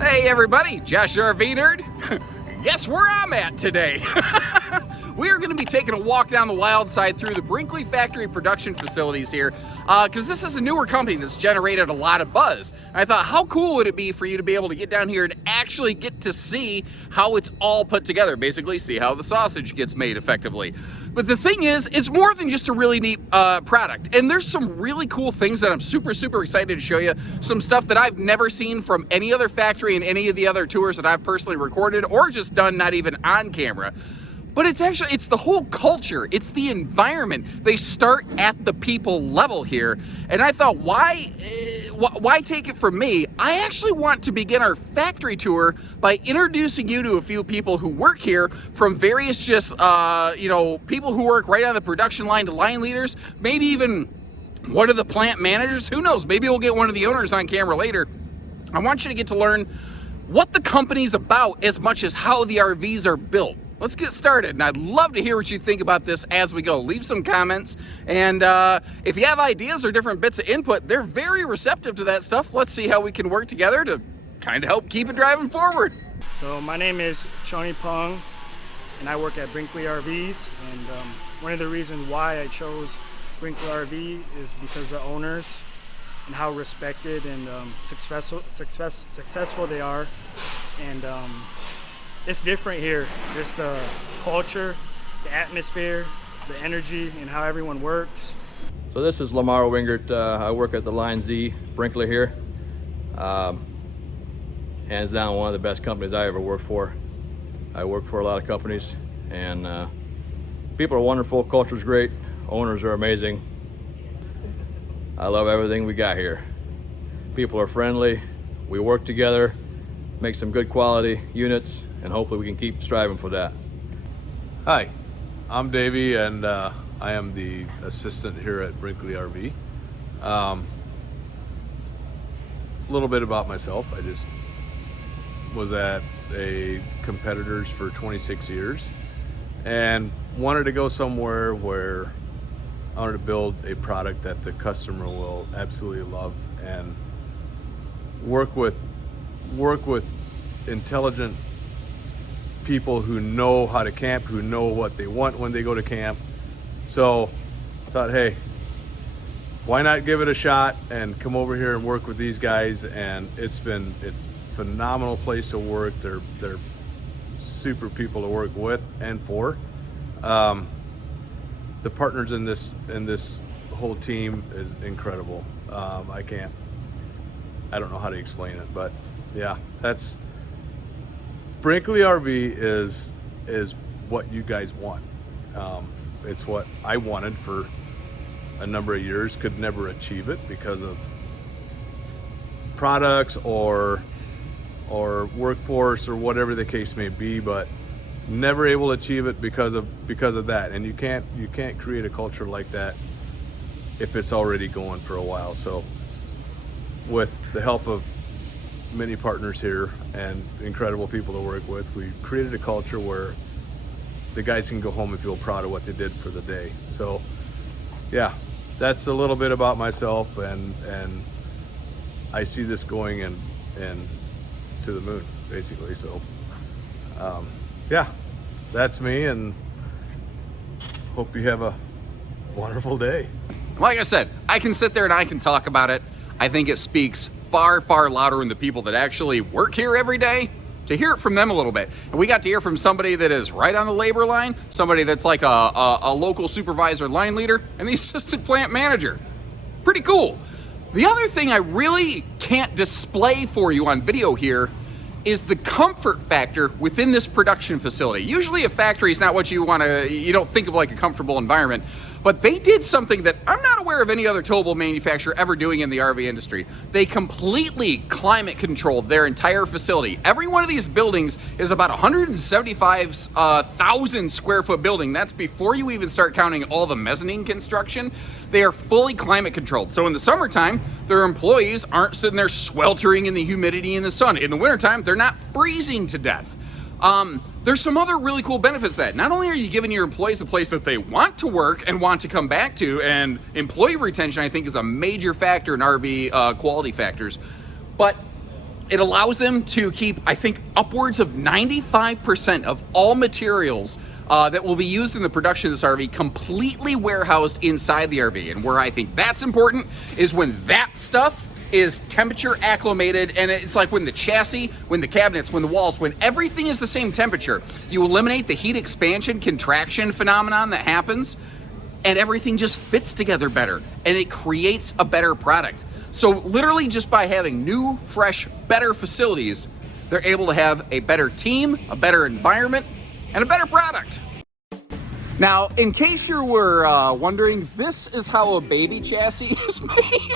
Hey everybody, Josh RV Nerd. Guess where I'm at today? We are going to be taking a walk down the wild side through the Brinkley factory production facilities here, because this is a newer company that's generated a lot of buzz. I thought, how cool would it be for you to be able to get down here and actually get to see how it's all put together, basically see how the sausage gets made effectively. But the thing is, it's more than just a really neat product, and there's some really cool things that I'm super excited to show you. Some stuff that I've never seen from any other factory in any of the other tours that I've personally recorded or just done not even on camera. But it's the whole culture, it's the environment. They start at the people level here, and I thought, why take it from me? I actually want to begin our factory tour by introducing you to a few people who work here, from various just people who work right on the production line to line leaders, maybe even one of the plant managers. Who knows? Maybe we'll get one of the owners on camera later. I want you to get to learn what the company's about as much as how the RVs are built. Let's get started, and I'd love to hear what you think about this as we go. Leave some comments, and if you have ideas or different bits of input, they're very receptive to that stuff. Let's see how we can work together to kind of help keep it driving forward. So my name is Choni Pung, and I work at Brinkley RVs, and one of the reasons why I chose Brinkley RV is because the owners and how respected and successful they are, and it's different here. Just the culture, the atmosphere, the energy, and how everyone works. So this is Lamar Wingert. I work at the Line Z Brinkley here. Hands down, one of the best companies I ever worked for. I work for a lot of companies, and people are wonderful, culture's great, owners are amazing. I love everything we got here. People are friendly, we work together, make some good quality units, and hopefully we can keep striving for that. Hi, I'm Davey, and I am the assistant here at Brinkley RV. A little bit about myself. I just was at a competitors for 26 years and wanted to go somewhere where I wanted to build a product that the customer will absolutely love, and work with intelligent people who know how to camp, who know what they want when they go to camp. So I thought, hey, why not give it a shot and come over here and work with these guys? And it's a phenomenal place to work. They're super people to work with and for. The partners in this whole team is incredible. I don't know how to explain it, but yeah, that's Brinkley RV is what you guys want. It's what I wanted for a number of years, could never achieve it because of products or workforce or whatever the case may be, but never able to achieve it because of that. And you can't create a culture like that if it's already going for a while. So with the help of many partners here and incredible people to work with, we created a culture where the guys can go home and feel proud of what they did for the day. So yeah, that's a little bit about myself, and I see this going and to the moon, basically. So yeah, that's me, and hope you have a wonderful day. Like I said, I can sit there and I can talk about it. I think it speaks far louder than the people that actually work here every day, to hear it from them a little bit. And we got to hear from somebody that is right on the labor line, somebody that's like a local supervisor, line leader, and the assistant plant manager. Pretty cool. The other thing I really can't display for you on video here is the comfort factor within this production facility. Usually a factory is not what you don't think of like a comfortable environment, but they did something that I'm not aware of any other towable manufacturer ever doing in the RV industry. They completely climate controlled their entire facility. Every one of these buildings is about 175,000 square foot building. That's before you even start counting all the mezzanine construction. They are fully climate controlled. So in the summertime, their employees aren't sitting there sweltering in the humidity and the sun. In the wintertime, they're not freezing to death. There's some other really cool benefits that not only are you giving your employees a place that they want to work and want to come back to, and employee retention I think is a major factor in RV quality factors, but It allows them to keep, I think, upwards of 95% of all materials that will be used in the production of this RV completely warehoused inside the RV. And where I think that's important is when that stuff is temperature acclimated, and it's like when the chassis, when the cabinets, when the walls, when everything is the same temperature, you eliminate the heat expansion contraction phenomenon that happens, and everything just fits together better, and it creates a better product. So literally just by having new, fresh, better facilities, they're able to have a better team, a better environment, and a better product. Now, in case you were wondering, this is how a baby chassis is made.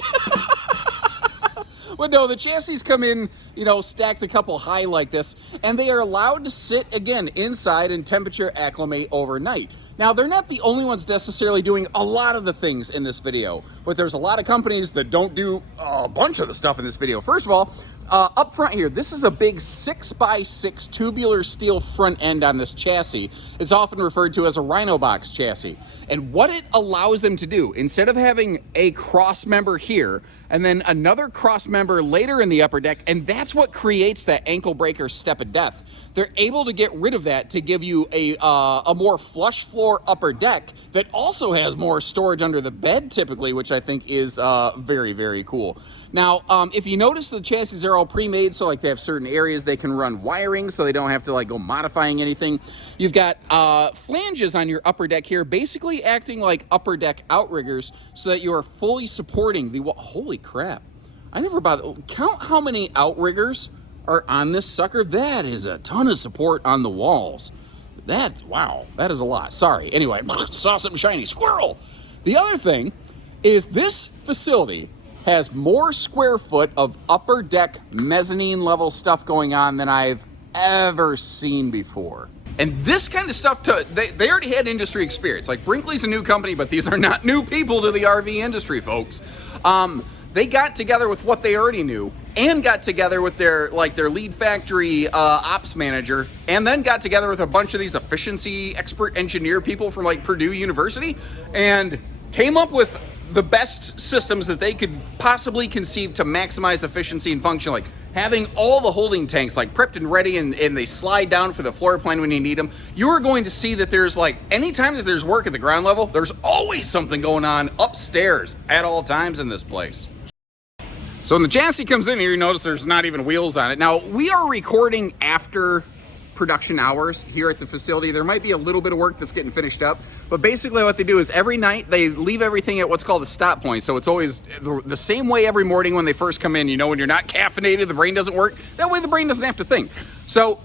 But no, the chassis come in, you know, stacked a couple high like this, and they are allowed to sit, again, inside and temperature acclimate overnight. Now, they're not the only ones necessarily doing a lot of the things in this video, but there's a lot of companies that don't do a bunch of the stuff in this video. First of all, up front here, this is a big 6x6 tubular steel front end on this chassis. It's often referred to as a Rhino box chassis. And what it allows them to do, instead of having a cross member here, and then another cross member later in the upper deck, and that's what creates that ankle breaker step of death. They're able to get rid of that to give you a more flush floor upper deck that also has more storage under the bed typically, which I think is very, very cool. Now, if you notice, the chassis are all pre-made, so like they have certain areas they can run wiring, so they don't have to like go modifying anything. You've got flanges on your upper deck here, basically acting like upper deck outriggers, so that you are fully supporting the wall. Holy crap! I never bothered count how many outriggers are on this sucker. That is a ton of support on the walls. That's, wow, that is a lot. Sorry. Anyway, saw something shiny. Squirrel! The other thing is this facility has more square foot of upper deck mezzanine level stuff going on than I've ever seen before. And this kind of stuff, they already had industry experience. Like, Brinkley's a new company, but these are not new people to the RV industry, folks. They got together with what they already knew, and got together with their lead factory ops manager, and then got together with a bunch of these efficiency expert engineer people from like Purdue University, and came up with the best systems that they could possibly conceive to maximize efficiency and function, like having all the holding tanks like prepped and ready, and they slide down for the floor plan when you need them. You are going to see that there's like, anytime that there's work at the ground level, there's always something going on upstairs at all times in this place. So when the chassis comes in here, you notice there's not even wheels on it. Now, we are recording after production hours here at the facility. There might be a little bit of work that's getting finished up, but basically what they do is every night they leave everything at what's called a stop point. So it's always the same way every morning when they first come in. You know, when you're not caffeinated, the brain doesn't work. That way the brain doesn't have to think. So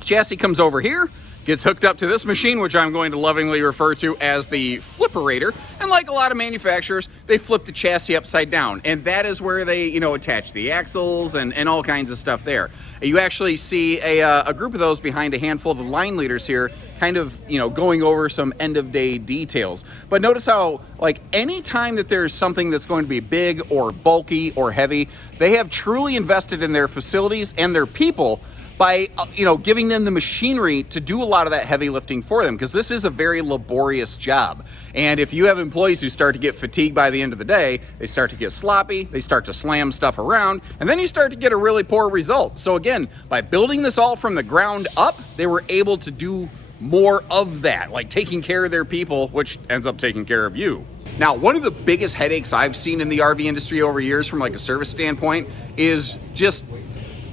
chassis comes over here, gets hooked up to this machine, which I'm going to lovingly refer to as the flipperator. And like a lot of manufacturers, they flip the chassis upside down. And that is where they, you know, attach the axles and all kinds of stuff there. You actually see a group of those behind a handful of the line leaders here, kind of, you know, going over some end of day details. But notice how, like, any time that there's something that's going to be big or bulky or heavy, they have truly invested in their facilities and their people by, you know, giving them the machinery to do a lot of that heavy lifting for them, because this is a very laborious job. And if you have employees who start to get fatigued by the end of the day, they start to get sloppy, they start to slam stuff around, and then you start to get a really poor result. So again, by building this all from the ground up, they were able to do more of that, like taking care of their people, which ends up taking care of you. Now, one of the biggest headaches I've seen in the RV industry over years from like a service standpoint is just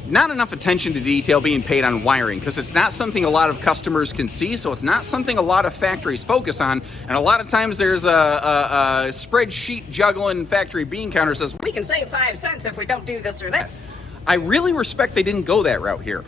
not enough attention to detail being paid on wiring, because it's not something a lot of customers can see, so it's not something a lot of factories focus on. And a lot of times there's a spreadsheet juggling factory bean counter says, we can save 5 cents if we don't do this or that. I really respect they didn't go that route here.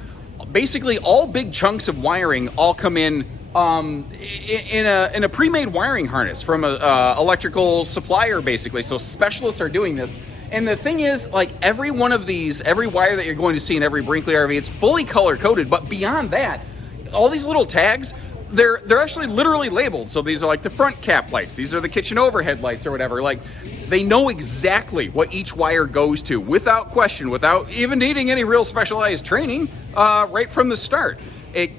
Basically, all big chunks of wiring all come in a pre-made wiring harness from a electrical supplier, basically. So specialists are doing this. And the thing is, like, every one of these, every wire that you're going to see in every Brinkley RV, it's fully color coded. But beyond that, all these little tags, they're actually literally labeled. So these are like the front cap lights, these are the kitchen overhead lights or whatever. Like, they know exactly what each wire goes to without question, without even needing any real specialized training right from the start. It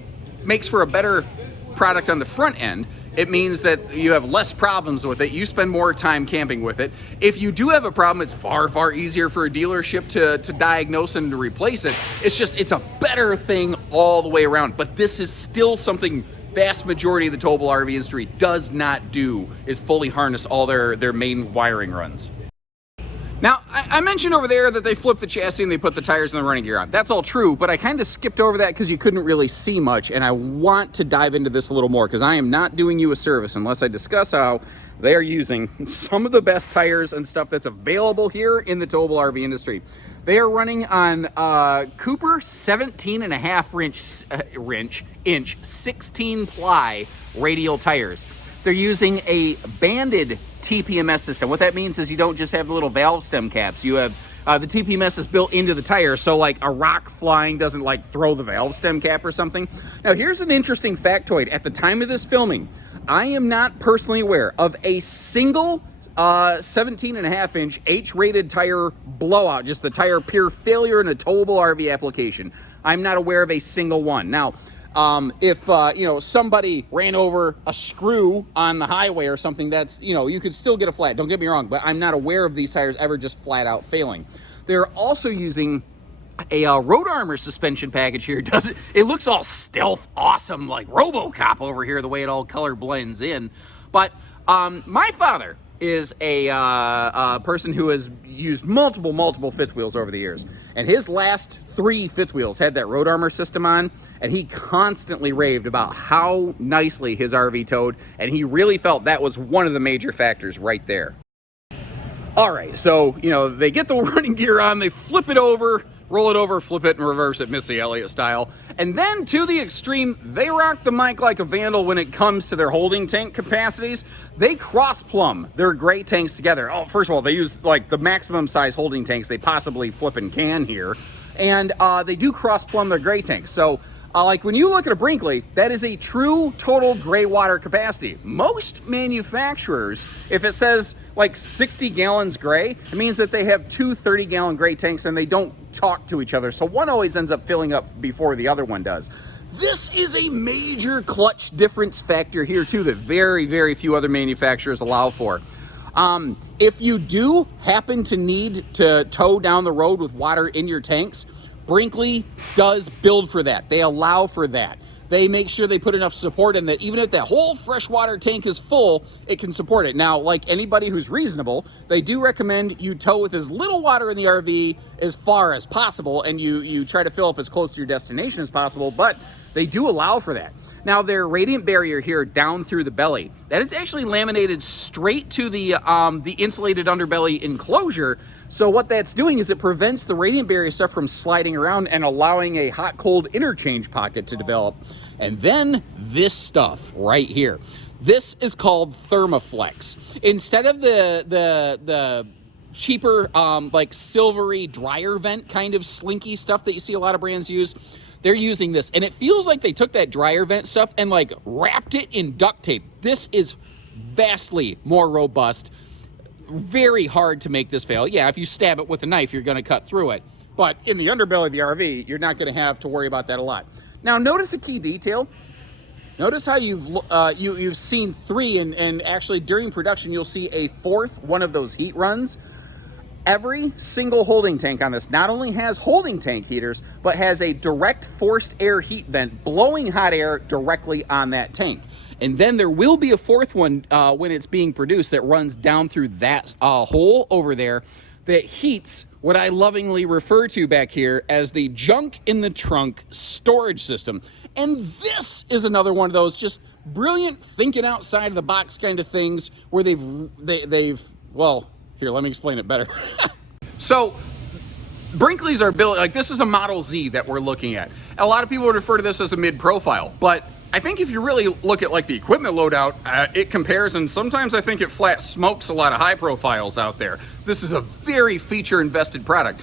makes for a better product on the front end. It means that you have less problems with it. You spend more time camping with it. If you do have a problem, it's far, far easier for a dealership to diagnose and to replace it. It's a better thing all the way around. But this is still something vast majority of the towable RV industry does not do, is fully harness all their main wiring runs. Now, I mentioned over there that they flipped the chassis and they put the tires and the running gear on. That's all true, but I kind of skipped over that because you couldn't really see much, and I want to dive into this a little more because I am not doing you a service unless I discuss how they are using some of the best tires and stuff that's available here in the towable RV industry. They are running on Cooper 17.5 inch 16 ply radial tires. They're using a banded TPMS system. What that means is you don't just have the little valve stem caps. You have the TPMS is built into the tire, so like a rock flying doesn't like throw the valve stem cap or something. Now here's an interesting factoid. At the time of this filming, I am not personally aware of a single 17.5 inch H-rated tire blowout, just the tire pure failure in a towable RV application. I'm not aware of a single one. Now, if somebody ran over a screw on the highway or something, that's, you could still get a flat. Don't get me wrong, but I'm not aware of these tires ever just flat out failing. They're also using a road armor suspension package here. It looks all stealth awesome like RoboCop over here, the way it all color blends in. But my father is a person who has used multiple fifth wheels over the years. And his last 3 fifth wheels had that road armor system on, and he constantly raved about how nicely his RV towed, and he really felt that was one of the major factors right there. All right, so, they get the running gear on, they flip it over, roll it over, flip it, and reverse it, Missy Elliott style. And then, to the extreme, they rock the mic like a vandal when it comes to their holding tank capacities. They cross-plumb their gray tanks together. Oh, first of all, they use, like, the maximum size holding tanks they possibly flippin' can here. And they do cross-plumb their gray tanks. So, like, when you look at a Brinkley, that is a true total gray water capacity. Most manufacturers, if it says, like, 60 gallons gray, it means that they have 2 30-gallon gray tanks and they don't talk to each other. So one always ends up filling up before the other one does. This is a major clutch difference factor here, too, that very, very few other manufacturers allow for. If you do happen to need to tow down the road with water in your tanks, Brinkley does build for that. They allow for that. They make sure they put enough support in that even if that whole freshwater tank is full, it can support it. Now, like anybody who's reasonable, they do recommend you tow with as little water in the RV as far as possible, and you try to fill up as close to your destination as possible, but they do allow for that. Now, their radiant barrier here down through the belly, that is actually laminated straight to the insulated underbelly enclosure. So what that's doing is it prevents the radiant barrier stuff from sliding around and allowing a hot-cold interchange pocket to develop. And then this stuff right here. This is called Thermaflex. Instead of the cheaper, like silvery dryer vent kind of slinky stuff that you see a lot of brands use, they're using this. And it feels like they took that dryer vent stuff and like wrapped it in duct tape. This is vastly more robust. Very hard to make this fail. Yeah, if you stab it with a knife, you're going to cut through it. But in the underbelly of the RV, you're not going to have to worry about that a lot. Now, notice a key detail. Notice how you've seen 3, and actually during production, you'll see a 4th one of those heat runs. Every single holding tank on this not only has holding tank heaters, but has a direct forced air heat vent blowing hot air directly on that tank. And then there will be a 4th one when it's being produced that runs down through that hole over there that heats what I lovingly refer to back here as the junk in the trunk storage system. And this is another one of those just brilliant thinking outside of the box kind of things where well, here, let me explain it better. So, Brinkley's are built, like this is a Model Z that we're looking at. And a lot of people would refer to this as a mid-profile, but I think if you really look at like the equipment loadout, it compares, and sometimes I think it flat smokes a lot of high profiles out there. This is a very feature invested product,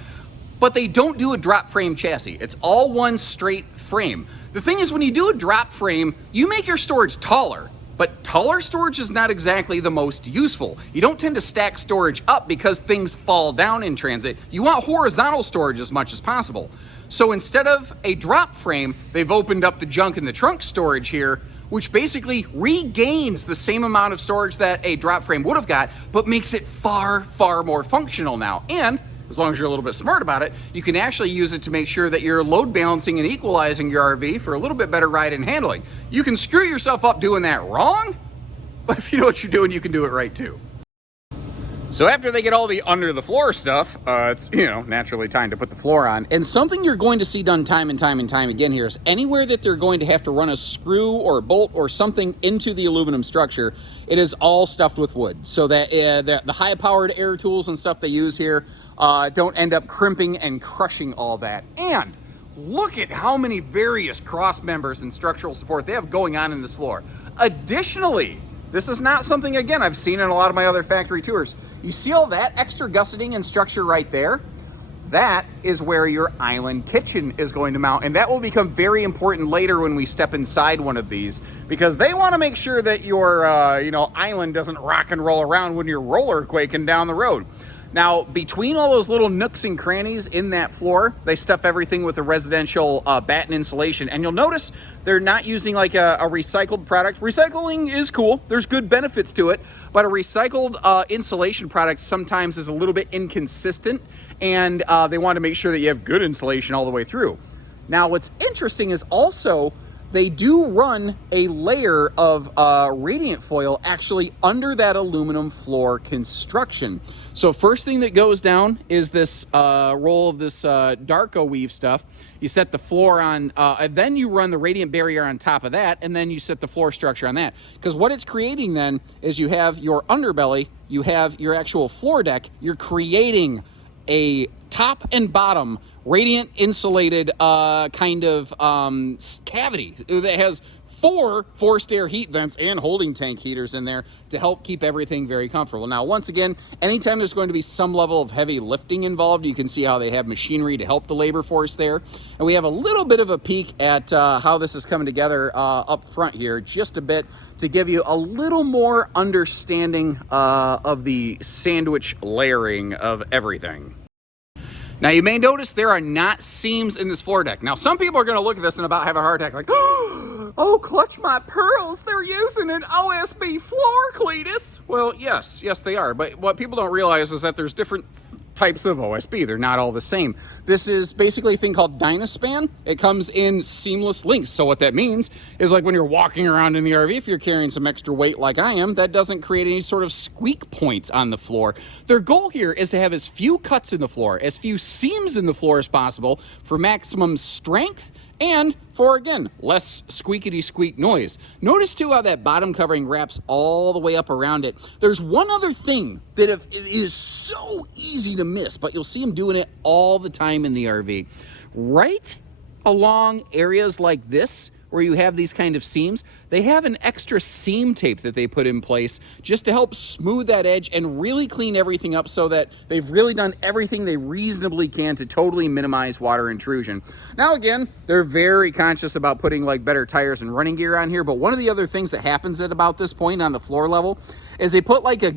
but they don't do a drop frame chassis. It's all one straight frame. The thing is, when you do a drop frame, you make your storage taller, but taller storage is not exactly the most useful. You don't tend to stack storage up because things fall down in transit. You want horizontal storage as much as possible. So instead of a drop frame, they've opened up the junk in the trunk storage here, which basically regains the same amount of storage that a drop frame would have got, but makes it far, far more functional now. And as long as you're a little bit smart about it, you can actually use it to make sure that you're load balancing and equalizing your RV for a little bit better ride and handling. You can screw yourself up doing that wrong, but if you know what you're doing, you can do it right too. So after they get all the under the floor stuff, it's, you know, naturally time to put the floor on. And something you're going to see done time and time and time again here is anywhere that they're going to have to run a screw or a bolt or something into the aluminum structure, it is all stuffed with wood. So that the high-powered air tools and stuff they use here don't end up crimping and crushing all that. And look at how many various cross members and structural support they have going on in this floor. Additionally, this is not something, again, I've seen in a lot of my other factory tours. You see all that extra gusseting and structure right there? That is where your island kitchen is going to mount, and that will become very important later when we step inside one of these, because they want to make sure that your island doesn't rock and roll around when you're roller quaking down the road. Now, between all those little nooks and crannies in that floor, they stuff everything with a residential batten insulation. And you'll notice they're not using like a recycled product. Recycling is cool. There's good benefits to it. But a recycled insulation product sometimes is a little bit inconsistent. And they want to make sure that you have good insulation all the way through. Now, what's interesting is also they do run a layer of radiant foil actually under that aluminum floor construction. So first thing that goes down is this roll of this Darko weave stuff. You set the floor on, and then you run the radiant barrier on top of that, and then you set the floor structure on that. Because what it's creating then is you have your underbelly, you have your actual floor deck, you're creating a top and bottom radiant insulated kind of cavity that has 4 forced air heat vents and holding tank heaters in there to help keep everything very comfortable. Now, once again, anytime there's going to be some level of heavy lifting involved, you can see how they have machinery to help the labor force there. And we have a little bit of a peek at how this is coming together up front here, just a bit to give you a little more understanding of the sandwich layering of everything. Now, you may notice there are not seams in this floor deck. Now, some people are going to look at this and about have a heart attack like, oh, clutch my pearls, they're using an OSB floor, Cletus. Well, yes, they are. But what people don't realize is that there's different types of OSB. They're not all the same. This is basically a thing called Dynaspan. It comes in seamless links. So what that means is, like when you're walking around in the RV, if you're carrying some extra weight like I am, that doesn't create any sort of squeak points on the floor. Their goal here is to have as few cuts in the floor, as few seams in the floor as possible for maximum strength and for, again, less squeakity squeak noise. Notice too how that bottom covering wraps all the way up around it. There's one other thing that it is so easy to miss, but you'll see them doing it all the time in the RV. Right along areas like this, where you have these kind of seams, they have an extra seam tape that they put in place just to help smooth that edge and really clean everything up, so that they've really done everything they reasonably can to totally minimize water intrusion. Now, again, they're very conscious about putting like better tires and running gear on here, but one of the other things that happens at about this point on the floor level is they put like a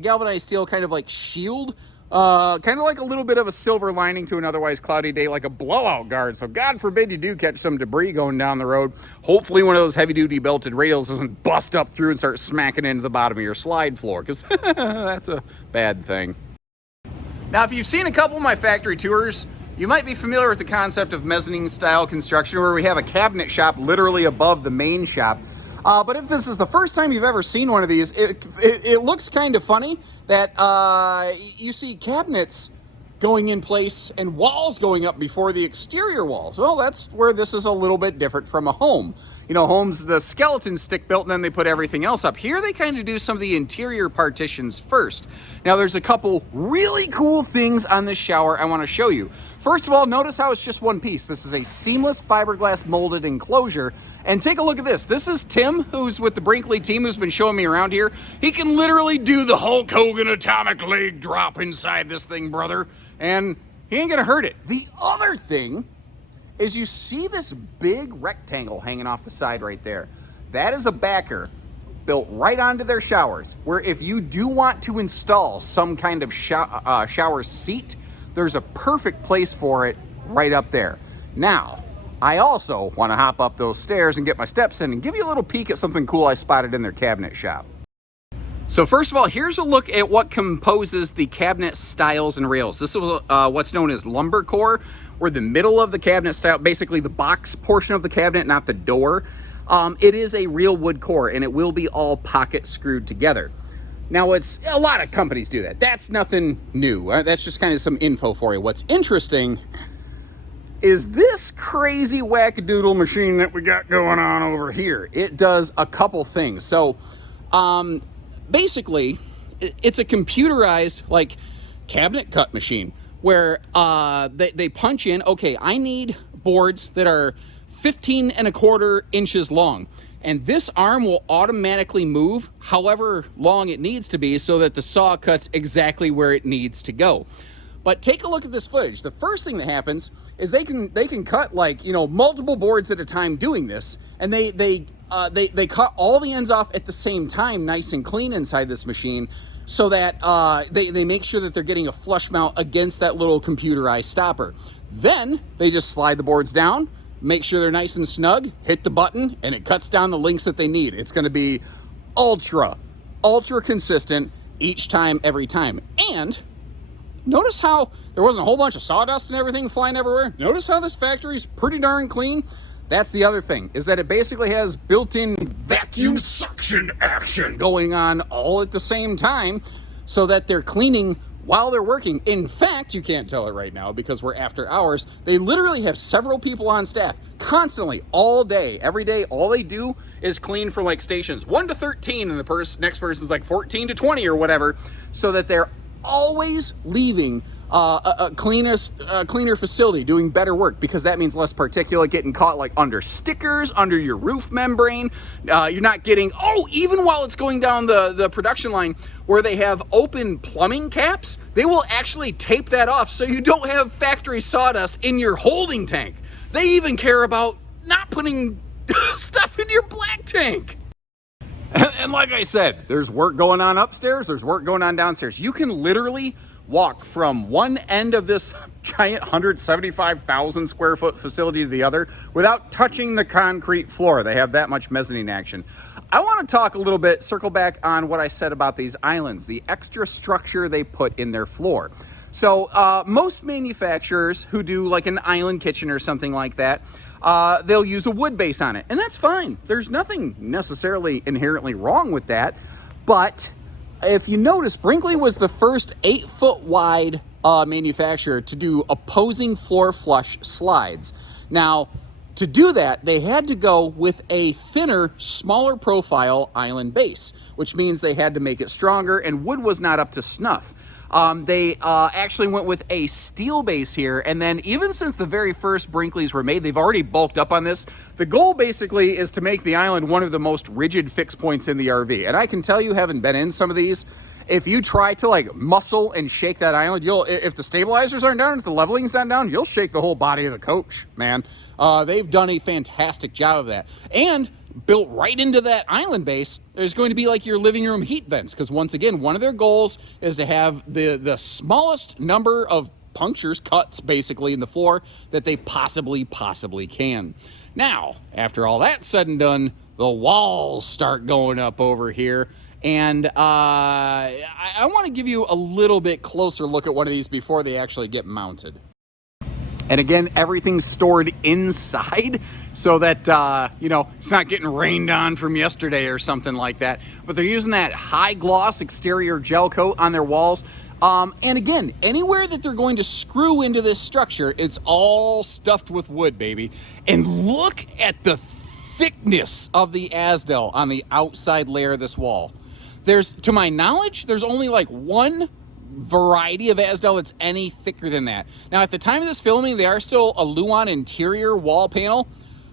galvanized steel kind of like shield, kind of like a little bit of a silver lining to an otherwise cloudy day, like a blowout guard. So God forbid you do catch some debris going down the road. Hopefully one of those heavy-duty belted radials doesn't bust up through and start smacking into the bottom of your slide floor, because that's a bad thing. Now, if you've seen a couple of my factory tours, you might be familiar with the concept of mezzanine-style construction, where we have a cabinet shop literally above the main shop. But if this is the first time you've ever seen one of these, it looks kind of funny that you see cabinets going in place and walls going up before the exterior walls. Well, that's where this is a little bit different from a home. You know, homes, the skeleton's stick built and then they put everything else up. Here they kind of do some of the interior partitions first. Now, there's a couple really cool things on this shower I want to show you. First of all, notice how it's just one piece. This is a seamless fiberglass molded enclosure. And take a look at this. This is Tim, who's with the Brinkley team, who's been showing me around here. He can literally do the Hulk Hogan atomic leg drop inside this thing, brother. And he ain't gonna hurt it. The other thing is, you see this big rectangle hanging off the side right there. That is a backer built right onto their showers, where if you do want to install some kind of shower seat, there's a perfect place for it right up there. Now, I also want to hop up those stairs and get my steps in and give you a little peek at something cool I spotted in their cabinet shop. So first of all, here's a look at what composes the cabinet styles and rails. This is what's known as lumber core, where the middle of the cabinet style, basically the box portion of the cabinet, not the door, it is a real wood core, and it will be all pocket screwed together. Now, it's a lot of companies do that. That's nothing new. That's just kind of some info for you. What's interesting is this crazy wackadoodle machine that we got going on over here. It does a couple things. So, basically, it's a computerized, like, cabinet cut machine where they punch in, okay, I need boards that are 15¼ inches long. And this arm will automatically move however long it needs to be so that the saw cuts exactly where it needs to go. But take a look at this footage. The first thing that happens is they can cut, like, you know, multiple boards at a time doing this, and they cut all the ends off at the same time, nice and clean inside this machine, so that they make sure that they're getting a flush mount against that little computerized stopper. Then they just slide the boards down, make sure they're nice and snug, hit the button, and it cuts down the lengths that they need. It's going to be ultra consistent each time, every time. And notice how there wasn't a whole bunch of sawdust and everything flying everywhere? Notice how this factory's pretty darn clean? That's the other thing, is that it basically has built-in vacuum suction action going on all at the same time so that they're cleaning while they're working. In fact, you can't tell it right now because we're after hours. They literally have several people on staff constantly, all day, every day. All they do is clean for, like, stations 1 to 13, and the next person's like 14 to 20 or whatever, so that they're always leaving a cleaner facility, doing better work, because that means less particulate getting caught, like, under stickers, under your roof membrane. You're not getting, even while it's going down the production line where they have open plumbing caps, they will actually tape that off so you don't have factory sawdust in your holding tank. They even care about not putting stuff in your black tank. And like I said, there's work going on upstairs, there's work going on downstairs. You can literally walk from one end of this giant 175,000 square foot facility to the other without touching the concrete floor. They have that much mezzanine action. I want to talk a little bit, circle back on what I said about these islands, the extra structure they put in their floor. So most manufacturers who do, like, an island kitchen or something like that, they'll use a wood base on it, and that's fine. There's nothing necessarily inherently wrong with that. But if you notice, Brinkley was the first 8-foot wide manufacturer to do opposing floor flush slides. Now, to do that, they had to go with a thinner, smaller profile island base, which means they had to make it stronger, and wood was not up to snuff. They actually went with a steel base here, and then even since the very first Brinkleys were made, they've already bulked up on this. The goal basically is to make the island one of the most rigid fixed points in the RV. And I can tell you, having been in some of these, if you try to, like, muscle and shake that island, if the stabilizers aren't down, if the leveling's not down, you'll shake the whole body of the coach, man. They've done a fantastic job of that. And built right into that island base, there's going to be, like, your living room heat vents, because once again, one of their goals is to have the smallest number of punctures, cuts basically, in the floor that they possibly can. Now, after all that's said and done, the walls start going up over here, and I want to give you a little bit closer look at one of these before they actually get mounted. And again, everything's stored inside so that, it's not getting rained on from yesterday or something like that. But they're using that high gloss exterior gel coat on their walls. And again, anywhere that they're going to screw into this structure, it's all stuffed with wood, baby. And look at the thickness of the Asdel on the outside layer of this wall. To my knowledge, there's only like one variety of Asdel that's any thicker than that. Now, at the time of this filming, they are still a Luan interior wall panel.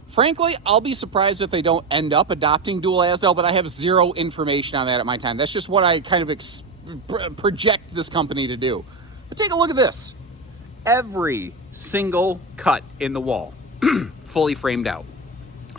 Frankly, I'll be surprised if they don't end up adopting dual Asdel, but I have zero information on that at my time. That's just what I kind of project this company to do. But take a look at this. Every single cut in the wall, fully framed out.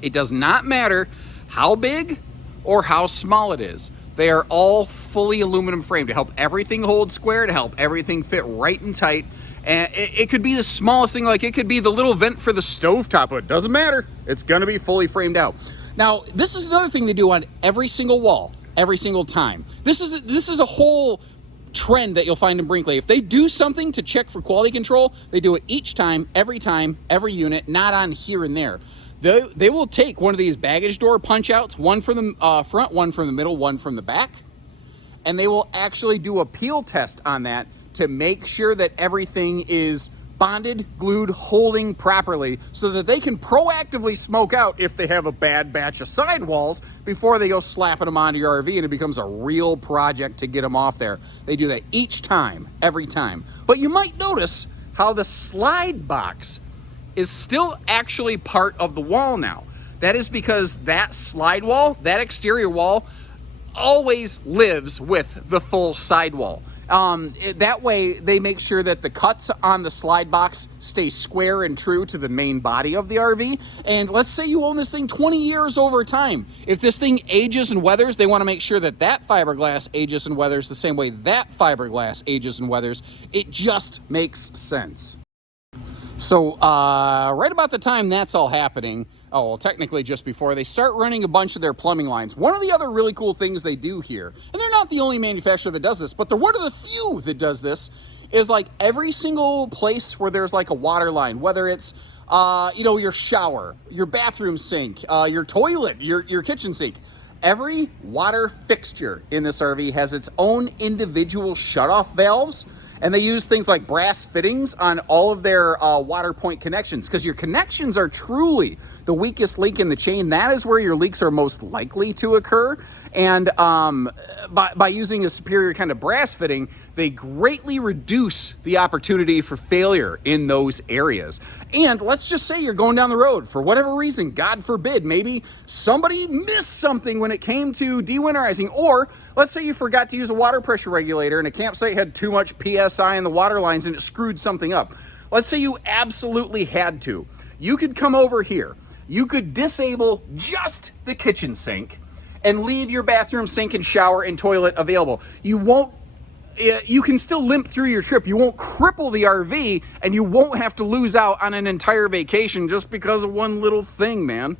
It does not matter how big or how small it is. They are all fully aluminum framed to help everything hold square, to help everything fit right and tight. And it could be the smallest thing, like it could be the little vent for the stovetop, but it doesn't matter. It's gonna be fully framed out. Now, this is another thing they do on every single wall, every single time. This is a whole trend that you'll find in Brinkley. If they do something to check for quality control, they do it each time, every unit, not on here and there. They will take one of these baggage door punch outs, one from the front, one from the middle, one from the back, and they will actually do a peel test on that to make sure that everything is bonded, glued, holding properly, so that they can proactively smoke out if they have a bad batch of sidewalls before they go slapping them onto your RV and it becomes a real project to get them off there. They do that each time, every time. But you might notice how the slide box is still actually part of the wall now. That is because that slide wall, that exterior wall, always lives with the full sidewall. That way they make sure that the cuts on the slide box stay square and true to the main body of the RV. And let's say you own this thing 20 years over time. If this thing ages and weathers, they want to make sure that that fiberglass ages and weathers the same way that fiberglass ages and weathers. It just makes sense. So right about the time that's all happening, oh, well, technically just before, they start running a bunch of their plumbing lines. One of the other really cool things they do here, and they're not the only manufacturer that does this, but they're one of the few that does this, is like every single place where there's like a water line, whether it's, you know, your shower, your bathroom sink, your toilet, your kitchen sink, every water fixture in this RV has its own individual shutoff valves. And they use things like brass fittings on all of their water point connections, because your connections are truly the weakest link in the chain. That is where your leaks are most likely to occur. And by using a superior kind of brass fitting, they greatly reduce the opportunity for failure in those areas. And let's just say you're going down the road for whatever reason, God forbid, maybe somebody missed something when it came to dewinterizing, or let's say you forgot to use a water pressure regulator and a campsite had too much PSI in the water lines and it screwed something up. Let's say you absolutely had to. You could come over here. You could disable just the kitchen sink and leave your bathroom sink and shower and toilet available. You can still limp through your trip. You won't cripple the RV, and you won't have to lose out on an entire vacation just because of one little thing, man.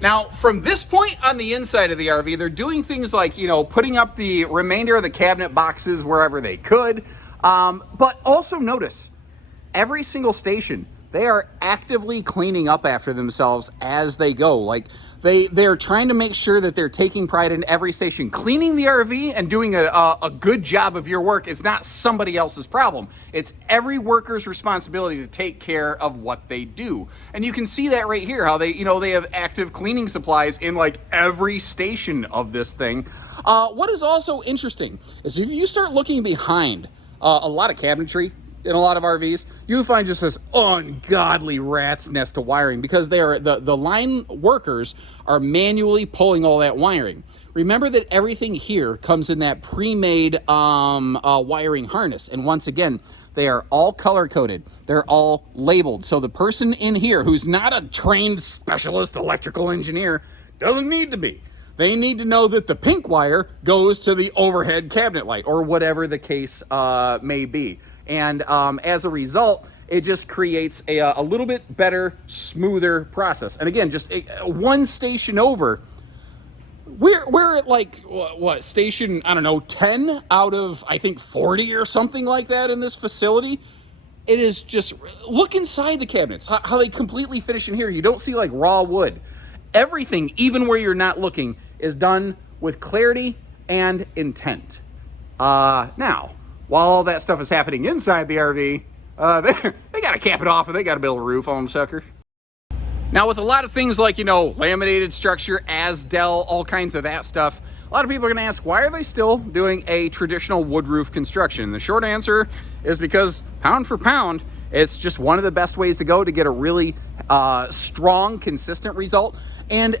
Now, from this point on the inside of the RV, they're doing things like, you know, putting up the remainder of the cabinet boxes wherever they could. But also notice, every single station, they are actively cleaning up after themselves as they go. Like, they're trying to make sure that they're taking pride in every station. Cleaning the RV and doing a good job of your work is not somebody else's problem. It's every worker's responsibility to take care of what they do. And you can see that right here, how they have active cleaning supplies in like every station of this thing. What is also interesting is if you start looking behind a lot of cabinetry in a lot of RVs, you find just this ungodly rat's nest of wiring, because the line workers are manually pulling all that wiring. Remember that everything here comes in that pre-made wiring harness, and once again, they are all color-coded. They're all labeled, so the person in here who's not a trained specialist electrical engineer doesn't need to be. They need to know that the pink wire goes to the overhead cabinet light, or whatever the case may be. And as a result, it just creates a little bit better, smoother process. And again, just one station over, we're at like, what, station, I don't know, 10 out of, I think, 40 or something like that in this facility. It is just, look inside the cabinets, how they completely finish in here. You don't see like raw wood. Everything, even where you're not looking, is done with clarity and intent. Now, while all that stuff is happening inside the RV, they gotta cap it off and they gotta build a roof on the sucker. Now, with a lot of things like, laminated structure, Asdel, all kinds of that stuff, a lot of people are gonna ask, why are they still doing a traditional wood roof construction? The short answer is because, pound for pound, it's just one of the best ways to go to get a really strong, consistent result. And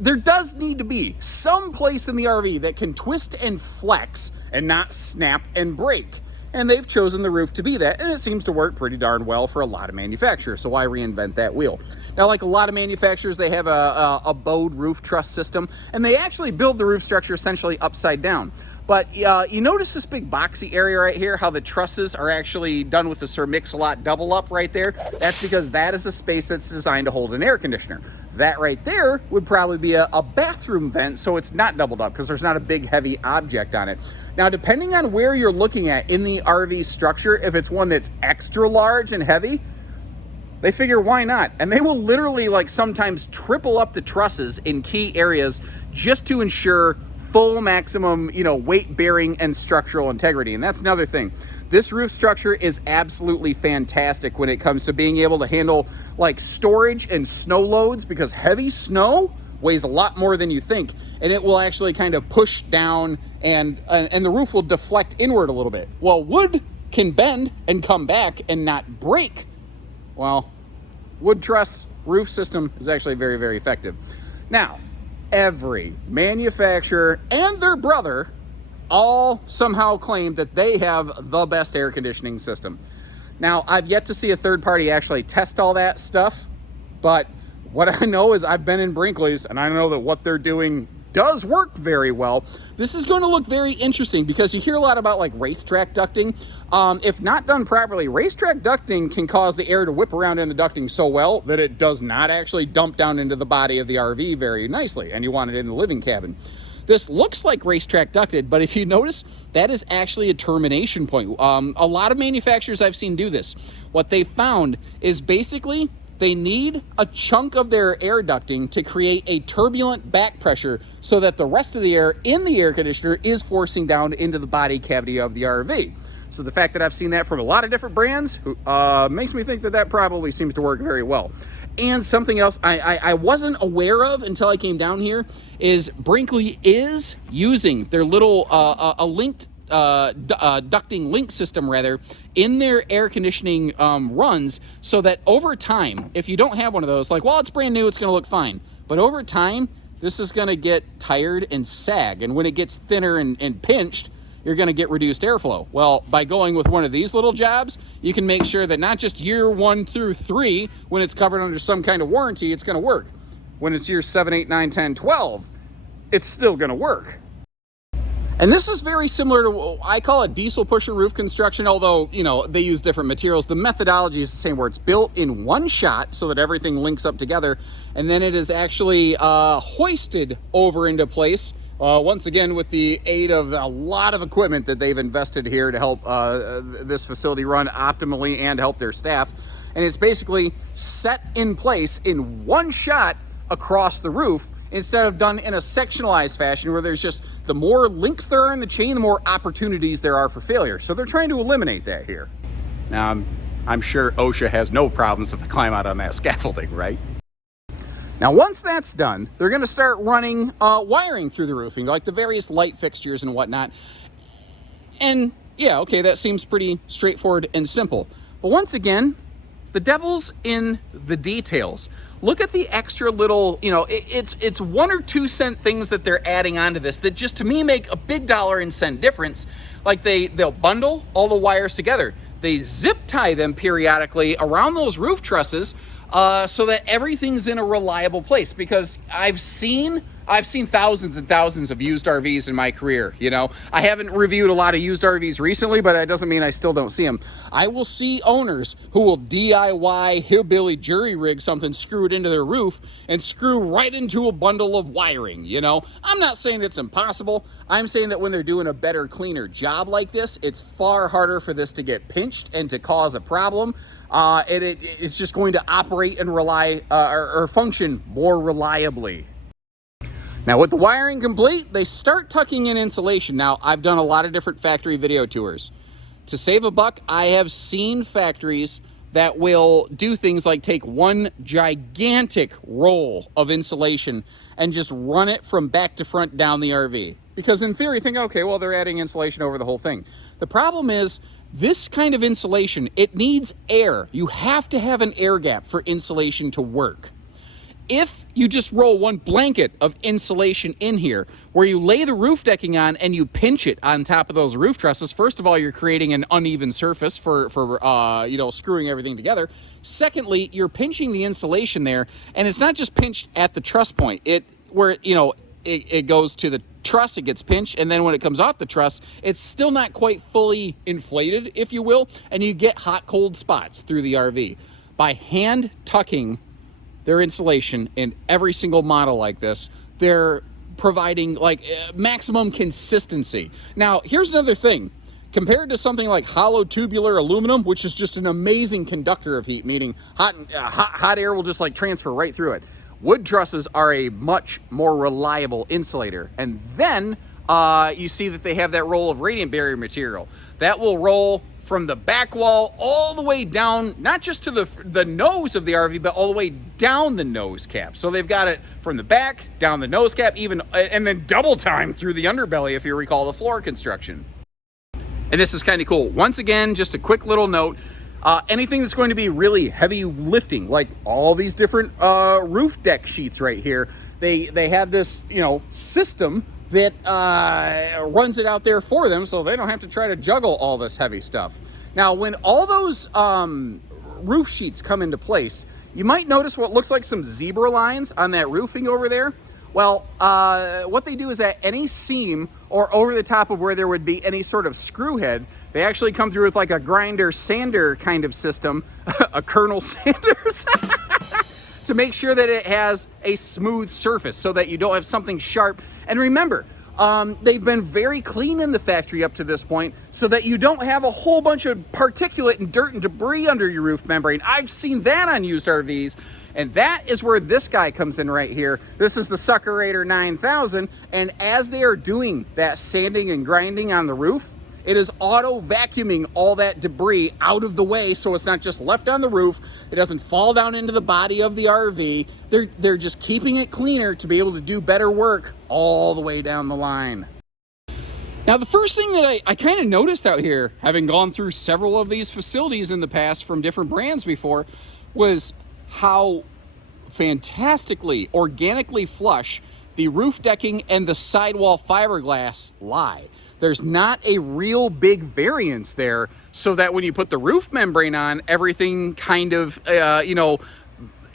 there does need to be some place in the RV that can twist and flex and not snap and break. And they've chosen the roof to be that, and it seems to work pretty darn well for a lot of manufacturers, so why reinvent that wheel? Now, like a lot of manufacturers, they have a bowed roof truss system, and they actually build the roof structure essentially upside down. But you notice this big boxy area right here, how the trusses are actually done with the Sir Mix-a-Lot double up right there? That's because that is a space that's designed to hold an air conditioner. That right there would probably be a bathroom vent, so it's not doubled up because there's not a big heavy object on it. Now, depending on where you're looking at in the RV structure, if it's one that's extra large and heavy, they figure why not? And they will literally like sometimes triple up the trusses in key areas just to ensure full maximum, weight bearing and structural integrity. And that's another thing. This roof structure is absolutely fantastic when it comes to being able to handle like storage and snow loads, because heavy snow weighs a lot more than you think, and it will actually kind of push down and the roof will deflect inward a little bit. Well, wood can bend and come back and not break. Well, wood truss roof system is actually very, very effective. Now, every manufacturer and their brother all somehow claim that they have the best air conditioning system. Now, I've yet to see a third party actually test all that stuff, but what I know is I've been in Brinkley's and I know that what they're doing does work very well. This is going to look very interesting because you hear a lot about like racetrack ducting. If not done properly, racetrack ducting can cause the air to whip around in the ducting so well that it does not actually dump down into the body of the RV very nicely, and you want it in the living cabin. This looks like racetrack ducted, but if you notice, that is actually a termination point. A lot of manufacturers I've seen do this. What they found is basically they need a chunk of their air ducting to create a turbulent back pressure so that the rest of the air in the air conditioner is forcing down into the body cavity of the RV. So the fact that I've seen that from a lot of different brands makes me think that that probably seems to work very well. And something else I wasn't aware of until I came down here is Brinkley is using their little ducting link system rather in their air conditioning runs, so that over time, if you don't have one of those, like while it's brand new, it's going to look fine, but over time this is going to get tired and sag, and when it gets thinner and pinched, you're going to get reduced airflow. Well, by going with one of these little jobs, you can make sure that not just year 1 through 3, when it's covered under some kind of warranty, it's going to work. When it's year 7, 8, 9, 10, 12, it's still going to work. And this is very similar to, I call it diesel pusher roof construction, although, they use different materials. The methodology is the same, where it's built in one shot so that everything links up together, and then it is actually hoisted over into place, once again with the aid of a lot of equipment that they've invested here to help this facility run optimally and help their staff. And it's basically set in place in one shot across the roof, instead of done in a sectionalized fashion where there's just, the more links there are in the chain, the more opportunities there are for failure. So they're trying to eliminate that here. Now, I'm sure OSHA has no problems if I climb out on that scaffolding, right? Now, once that's done, they're gonna start running wiring through the roofing, like the various light fixtures and whatnot. And yeah, okay, that seems pretty straightforward and simple. But once again, the devil's in the details. Look at the extra little, it's 1 or 2 cent things that they're adding onto this that just to me make a big dollar and cent difference. Like they'll bundle all the wires together. They zip tie them periodically around those roof trusses so that everything's in a reliable place, because I've seen thousands and thousands of used RVs in my career. I haven't reviewed a lot of used RVs recently, but that doesn't mean I still don't see them. I will see owners who will DIY hillbilly jury rig something, screw it into their roof, and screw right into a bundle of wiring. I'm not saying it's impossible. I'm saying that when they're doing a better, cleaner job like this, it's far harder for this to get pinched and to cause a problem. It's just going to operate and rely or function more reliably. Now, with the wiring complete, they start tucking in insulation. Now, I've done a lot of different factory video tours. To save a buck, I have seen factories that will do things like take one gigantic roll of insulation and just run it from back to front down the RV. Because in theory, you think, okay, well, they're adding insulation over the whole thing. The problem is, this kind of insulation, it needs air. You have to have an air gap for insulation to work. If you just roll one blanket of insulation in here, where you lay the roof decking on and you pinch it on top of those roof trusses, first of all, you're creating an uneven surface for screwing everything together. Secondly, you're pinching the insulation there, and it's not just pinched at the truss point. It goes to truss, it gets pinched, and then when it comes off the truss, it's still not quite fully inflated, if you will, and you get hot, cold spots through the RV. By hand tucking their insulation in every single model like this, they're providing like maximum consistency. Now, here's another thing. Compared to something like hollow tubular aluminum, which is just an amazing conductor of heat, meaning hot air will just like transfer right through it. Wood trusses are a much more reliable insulator. And then you see that they have that roll of radiant barrier material. That will roll from the back wall all the way down, not just to the nose of the RV, but all the way down the nose cap. So they've got it from the back, down the nose cap, even, and then double time through the underbelly, if you recall the floor construction. And this is kind of cool. Once again, just a quick little note, anything that's going to be really heavy lifting, like all these different roof deck sheets right here, they have this, system that runs it out there for them, so they don't have to try to juggle all this heavy stuff. Now, when all those roof sheets come into place, you might notice what looks like some zebra lines on that roofing over there. Well, what they do is at any seam or over the top of where there would be any sort of screw head, they actually come through with like a grinder sander kind of system, a Colonel Sanders, to make sure that it has a smooth surface so that you don't have something sharp. And remember, they've been very clean in the factory up to this point so that you don't have a whole bunch of particulate and dirt and debris under your roof membrane. I've seen that on used RVs. And that is where this guy comes in right here. This is the Suckerator 9000. And as they are doing that sanding and grinding on the roof, it is auto vacuuming all that debris out of the way so it's not just left on the roof. It doesn't fall down into the body of the RV. They're just keeping it cleaner to be able to do better work all the way down the line. Now, the first thing that I kind of noticed out here, having gone through several of these facilities in the past from different brands before, was how fantastically organically flush the roof decking and the sidewall fiberglass lie. There's not a real big variance there, so that when you put the roof membrane on, everything kind of,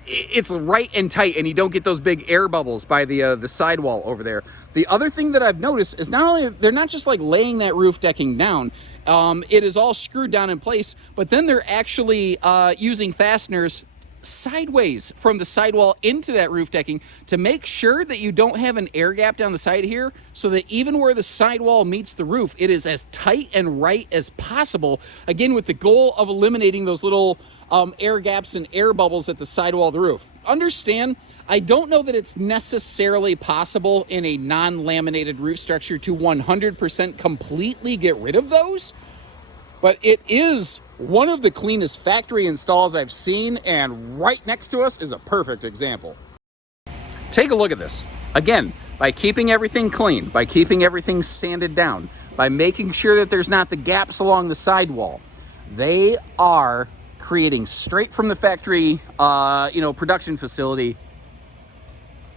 it's right and tight, and you don't get those big air bubbles by the sidewall over there. The other thing that I've noticed is not only, they're not just like laying that roof decking down, it is all screwed down in place, but then they're actually using fasteners sideways from the sidewall into that roof decking to make sure that you don't have an air gap down the side here, so that even where the sidewall meets the roof, it is as tight and right as possible, again with the goal of eliminating those little air gaps and air bubbles at the sidewall of the roof. Understand, I don't know that it's necessarily possible in a non-laminated roof structure to 100% completely get rid of those, but it is one of the cleanest factory installs I've seen, and right next to us is a perfect example. Take a look at this. Again, by keeping everything clean, by keeping everything sanded down, by making sure that there's not the gaps along the sidewall, they are creating straight from the factory, production facility,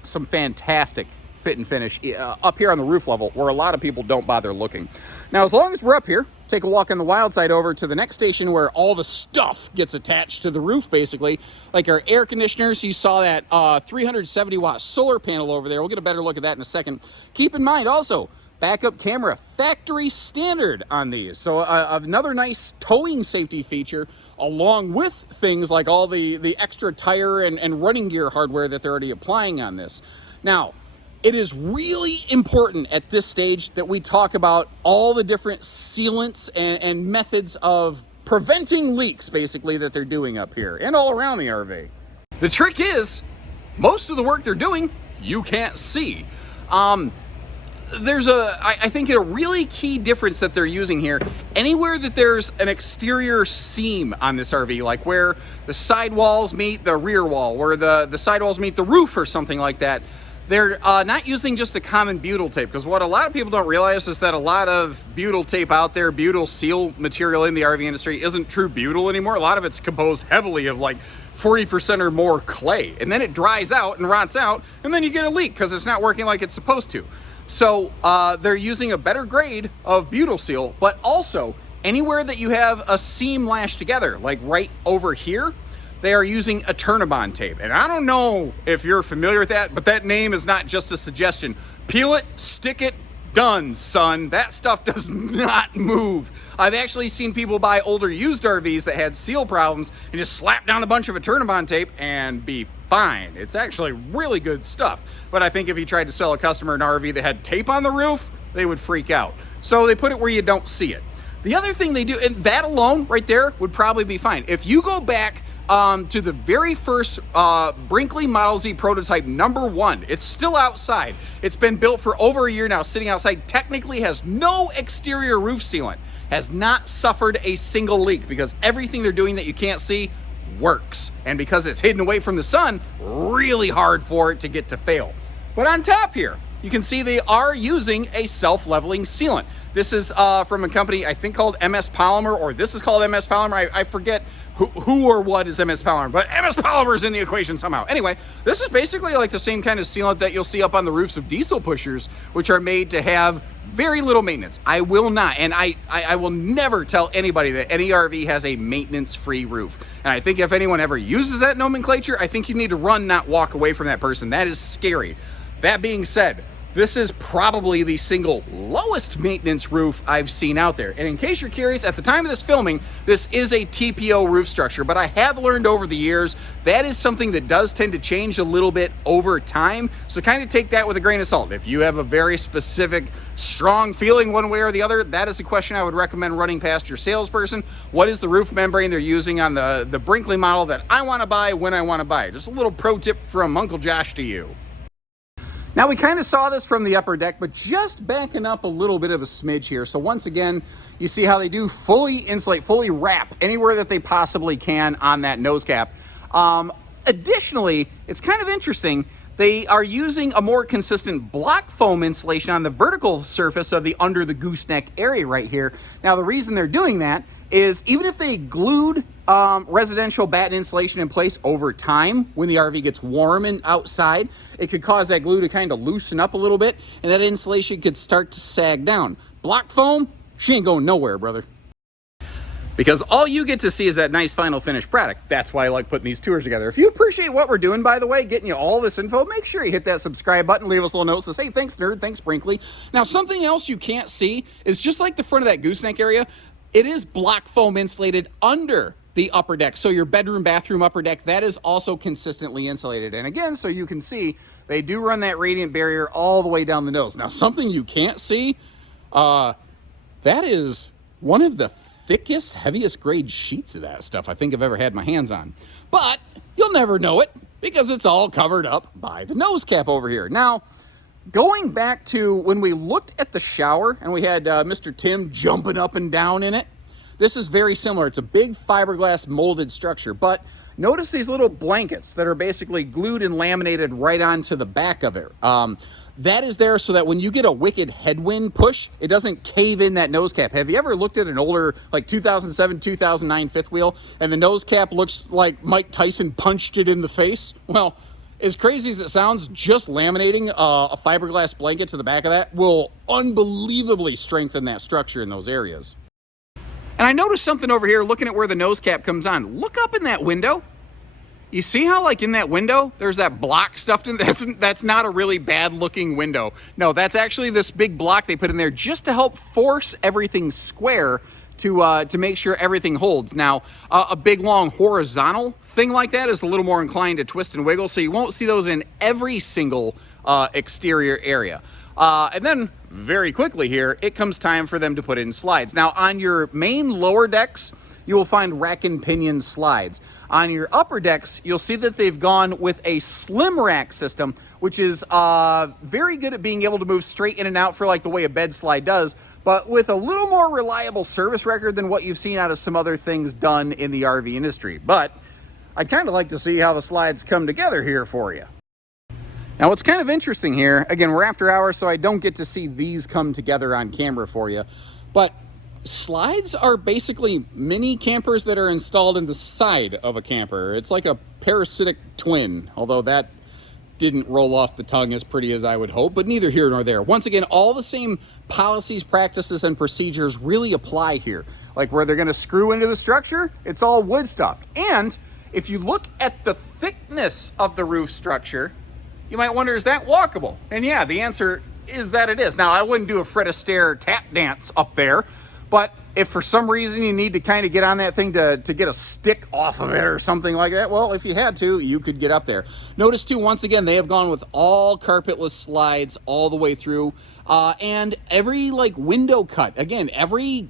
some fantastic fit and finish up here on the roof level where a lot of people don't bother looking. Now, as long as we're up here, take a walk on the wild side over to the next station where all the stuff gets attached to the roof, basically, like our air conditioners. You saw that 370 watt solar panel over there. We'll get a better look at that in a second. Keep in mind also, backup camera, factory standard on these. So another nice towing safety feature, along with things like all the extra tire and running gear hardware that they're already applying on this. Now, it is really important at this stage that we talk about all the different sealants and methods of preventing leaks, basically, that they're doing up here and all around the RV. The trick is, most of the work they're doing, you can't see. There's I think a really key difference that they're using here. Anywhere that there's an exterior seam on this RV, like where the sidewalls meet the rear wall, where the sidewalls meet the roof or something like that, they're not using just a common butyl tape, because what a lot of people don't realize is that a lot of butyl tape out there, butyl seal material in the RV industry, isn't true butyl anymore. A lot of it's composed heavily of like 40% or more clay, and then it dries out and rots out, and then you get a leak because it's not working like it's supposed to. So they're using a better grade of butyl seal, but also anywhere that you have a seam lashed together, like right over here, they are using a Turnabond tape. And I don't know if you're familiar with that, but that name is not just a suggestion. Peel it, stick it, done, son. That stuff does not move. I've actually seen people buy older used RVs that had seal problems and just slap down a bunch of a Turnabond tape and be fine. It's actually really good stuff. But I think if you tried to sell a customer an RV that had tape on the roof, they would freak out. So they put it where you don't see it. The other thing they do, and that alone right there would probably be fine. If you go back to the very first Brinkley Model Z prototype #1. It's still outside. It's been built for over a year now, sitting outside. Technically has no exterior roof sealant. Has not suffered a single leak because everything they're doing that you can't see works. And because it's hidden away from the sun, really hard for it to get to fail. But on top here, you can see they are using a self-leveling sealant. This is from a company I think called MS Polymer, or this is called MS Polymer. I forget who or what is MS Polymer, but MS Polymer is in the equation somehow. Anyway, this is basically like the same kind of sealant that you'll see up on the roofs of diesel pushers, which are made to have very little maintenance. I will not, and I will never tell anybody that any RV has a maintenance-free roof. And I think if anyone ever uses that nomenclature, I think you need to run, not walk away from that person. That is scary. That being said, this is probably the single lowest maintenance roof I've seen out there. And in case you're curious, at the time of this filming, this is a TPO roof structure, but I have learned over the years that is something that does tend to change a little bit over time. So kind of take that with a grain of salt. If you have a very specific, strong feeling one way or the other, that is a question I would recommend running past your salesperson. What is the roof membrane they're using on the Brinkley model that I want to buy when I want to buy it? Just a little pro tip from Uncle Josh to you. Now we kind of saw this from the upper deck, but just backing up a little bit of a smidge here. So once again, you see how they do fully insulate, fully wrap anywhere that they possibly can on that nose cap. Additionally, it's kind of interesting. They are using a more consistent block foam insulation on the vertical surface of the under the gooseneck area right here. Now the reason they're doing that is even if they glued residential batten insulation in place over time, when the RV gets warm and outside, it could cause that glue to kind of loosen up a little bit, and that insulation could start to sag down. Block foam, she ain't going nowhere, brother. Because all you get to see is that nice final finished product. That's why I like putting these tours together. If you appreciate what we're doing, by the way, getting you all this info, make sure you hit that subscribe button, leave us a little note that says, hey, thanks, nerd, thanks, Brinkley. Now, something else you can't see is just like the front of that gooseneck area, it is block foam insulated under the upper deck. So your bedroom, bathroom, upper deck, that is also consistently insulated. And again, so you can see, they do run that radiant barrier all the way down the nose. Now, something you can't see, that is one of the thickest, heaviest grade sheets of that stuff I think I've ever had my hands on. But you'll never know it because it's all covered up by the nose cap over here. Now, going back to when we looked at the shower and we had Mr. Tim jumping up and down in it, this is very similar. It's a big fiberglass molded structure, but notice these little blankets that are basically glued and laminated right onto the back of it. That is there so that when you get a wicked headwind push, it doesn't cave in that nose cap. Have you ever looked at an older, like 2007, 2009 fifth wheel, and the nose cap looks like Mike Tyson punched it in the face? Well, as crazy as it sounds, just laminating a fiberglass blanket to the back of that will unbelievably strengthen that structure in those areas. And I noticed something over here, looking at where the nose cap comes on. Look up in that window. You see how, like, in that window, there's that block stuffed in? That's not a really bad-looking window. No, that's actually this big block they put in there just to help force everything square to make sure everything holds. Now, a big, long horizontal thing like that is a little more inclined to twist and wiggle, so you won't see those in every single exterior area. And then, very quickly here, it comes time for them to put in slides. Now, on your main lower decks, you will find rack and pinion slides. On your upper decks, you'll see that they've gone with a slim rack system, which is very good at being able to move straight in and out for like the way a bed slide does, but with a little more reliable service record than what you've seen out of some other things done in the RV industry. But I'd kind of like to see how the slides come together here for you. Now, what's kind of interesting here, again, we're after hours, so I don't get to see these come together on camera for you, but slides are basically mini campers that are installed in the side of a camper. It's like a parasitic twin, although that didn't roll off the tongue as pretty as I would hope, but neither here nor there. Once again, all the same policies, practices, and procedures really apply here. Like where they're gonna screw into the structure, it's all wood stuff. And if you look at the thickness of the roof structure, you might wonder, is that walkable? And yeah, the answer is that it is. Now, I wouldn't do a Fred Astaire tap dance up there, but if for some reason you need to kind of get on that thing to get a stick off of it or something like that, well, if you had to, you could get up there. Notice too, once again, they have gone with all carpetless slides all the way through, and every like window cut, again, every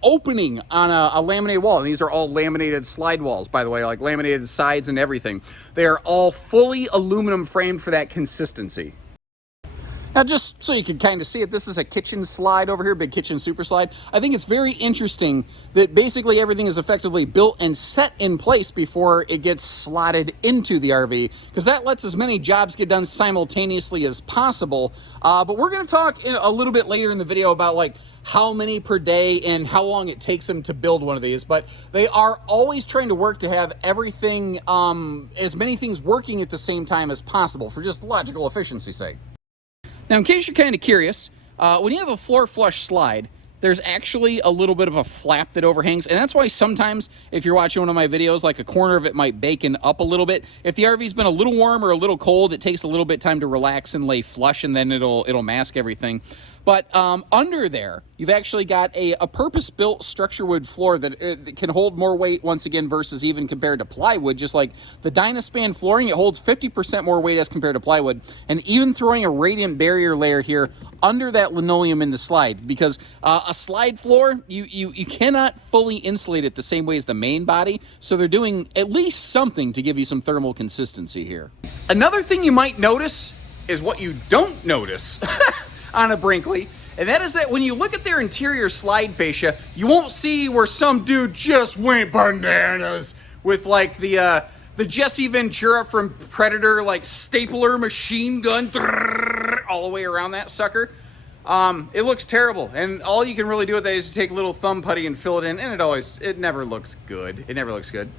opening on a laminated wall, and these are all laminated slide walls, by the way, like laminated sides and everything. They are all fully aluminum framed for that consistency. Now, just so you can kind of see it, this is a kitchen slide over here, big kitchen super slide. I think it's very interesting that basically everything is effectively built and set in place before it gets slotted into the RV, because that lets as many jobs get done simultaneously as possible. But we're going to talk a little bit later in the video about like how many per day and how long it takes them to build one of these, but they are always trying to work to have everything, as many things working at the same time as possible for just logical efficiency's sake. Now, in case you're kind of curious, when you have a floor flush slide, there's actually a little bit of a flap that overhangs, and that's why sometimes if you're watching one of my videos, like a corner of it might bacon up a little bit. If the RV's been a little warm or a little cold, it takes a little bit time to relax and lay flush, and then it'll mask everything. But under there, you've actually got a purpose-built structure wood floor that can hold more weight, once again, versus even compared to plywood. Just like the Dynaspan flooring, it holds 50% more weight as compared to plywood. And even throwing a radiant barrier layer here under that linoleum in the slide, because a slide floor, you cannot fully insulate it the same way as the main body. So they're doing at least something to give you some thermal consistency here. Another thing you might notice is what you don't notice on a Brinkley, and that is that when you look at their interior slide fascia, you won't see where some dude just went bananas with like the Jesse Ventura from Predator, like stapler machine gun all the way around that sucker. It looks terrible, and all you can really do with that is to take a little thumb putty and fill it in, and it never looks good. It never looks good.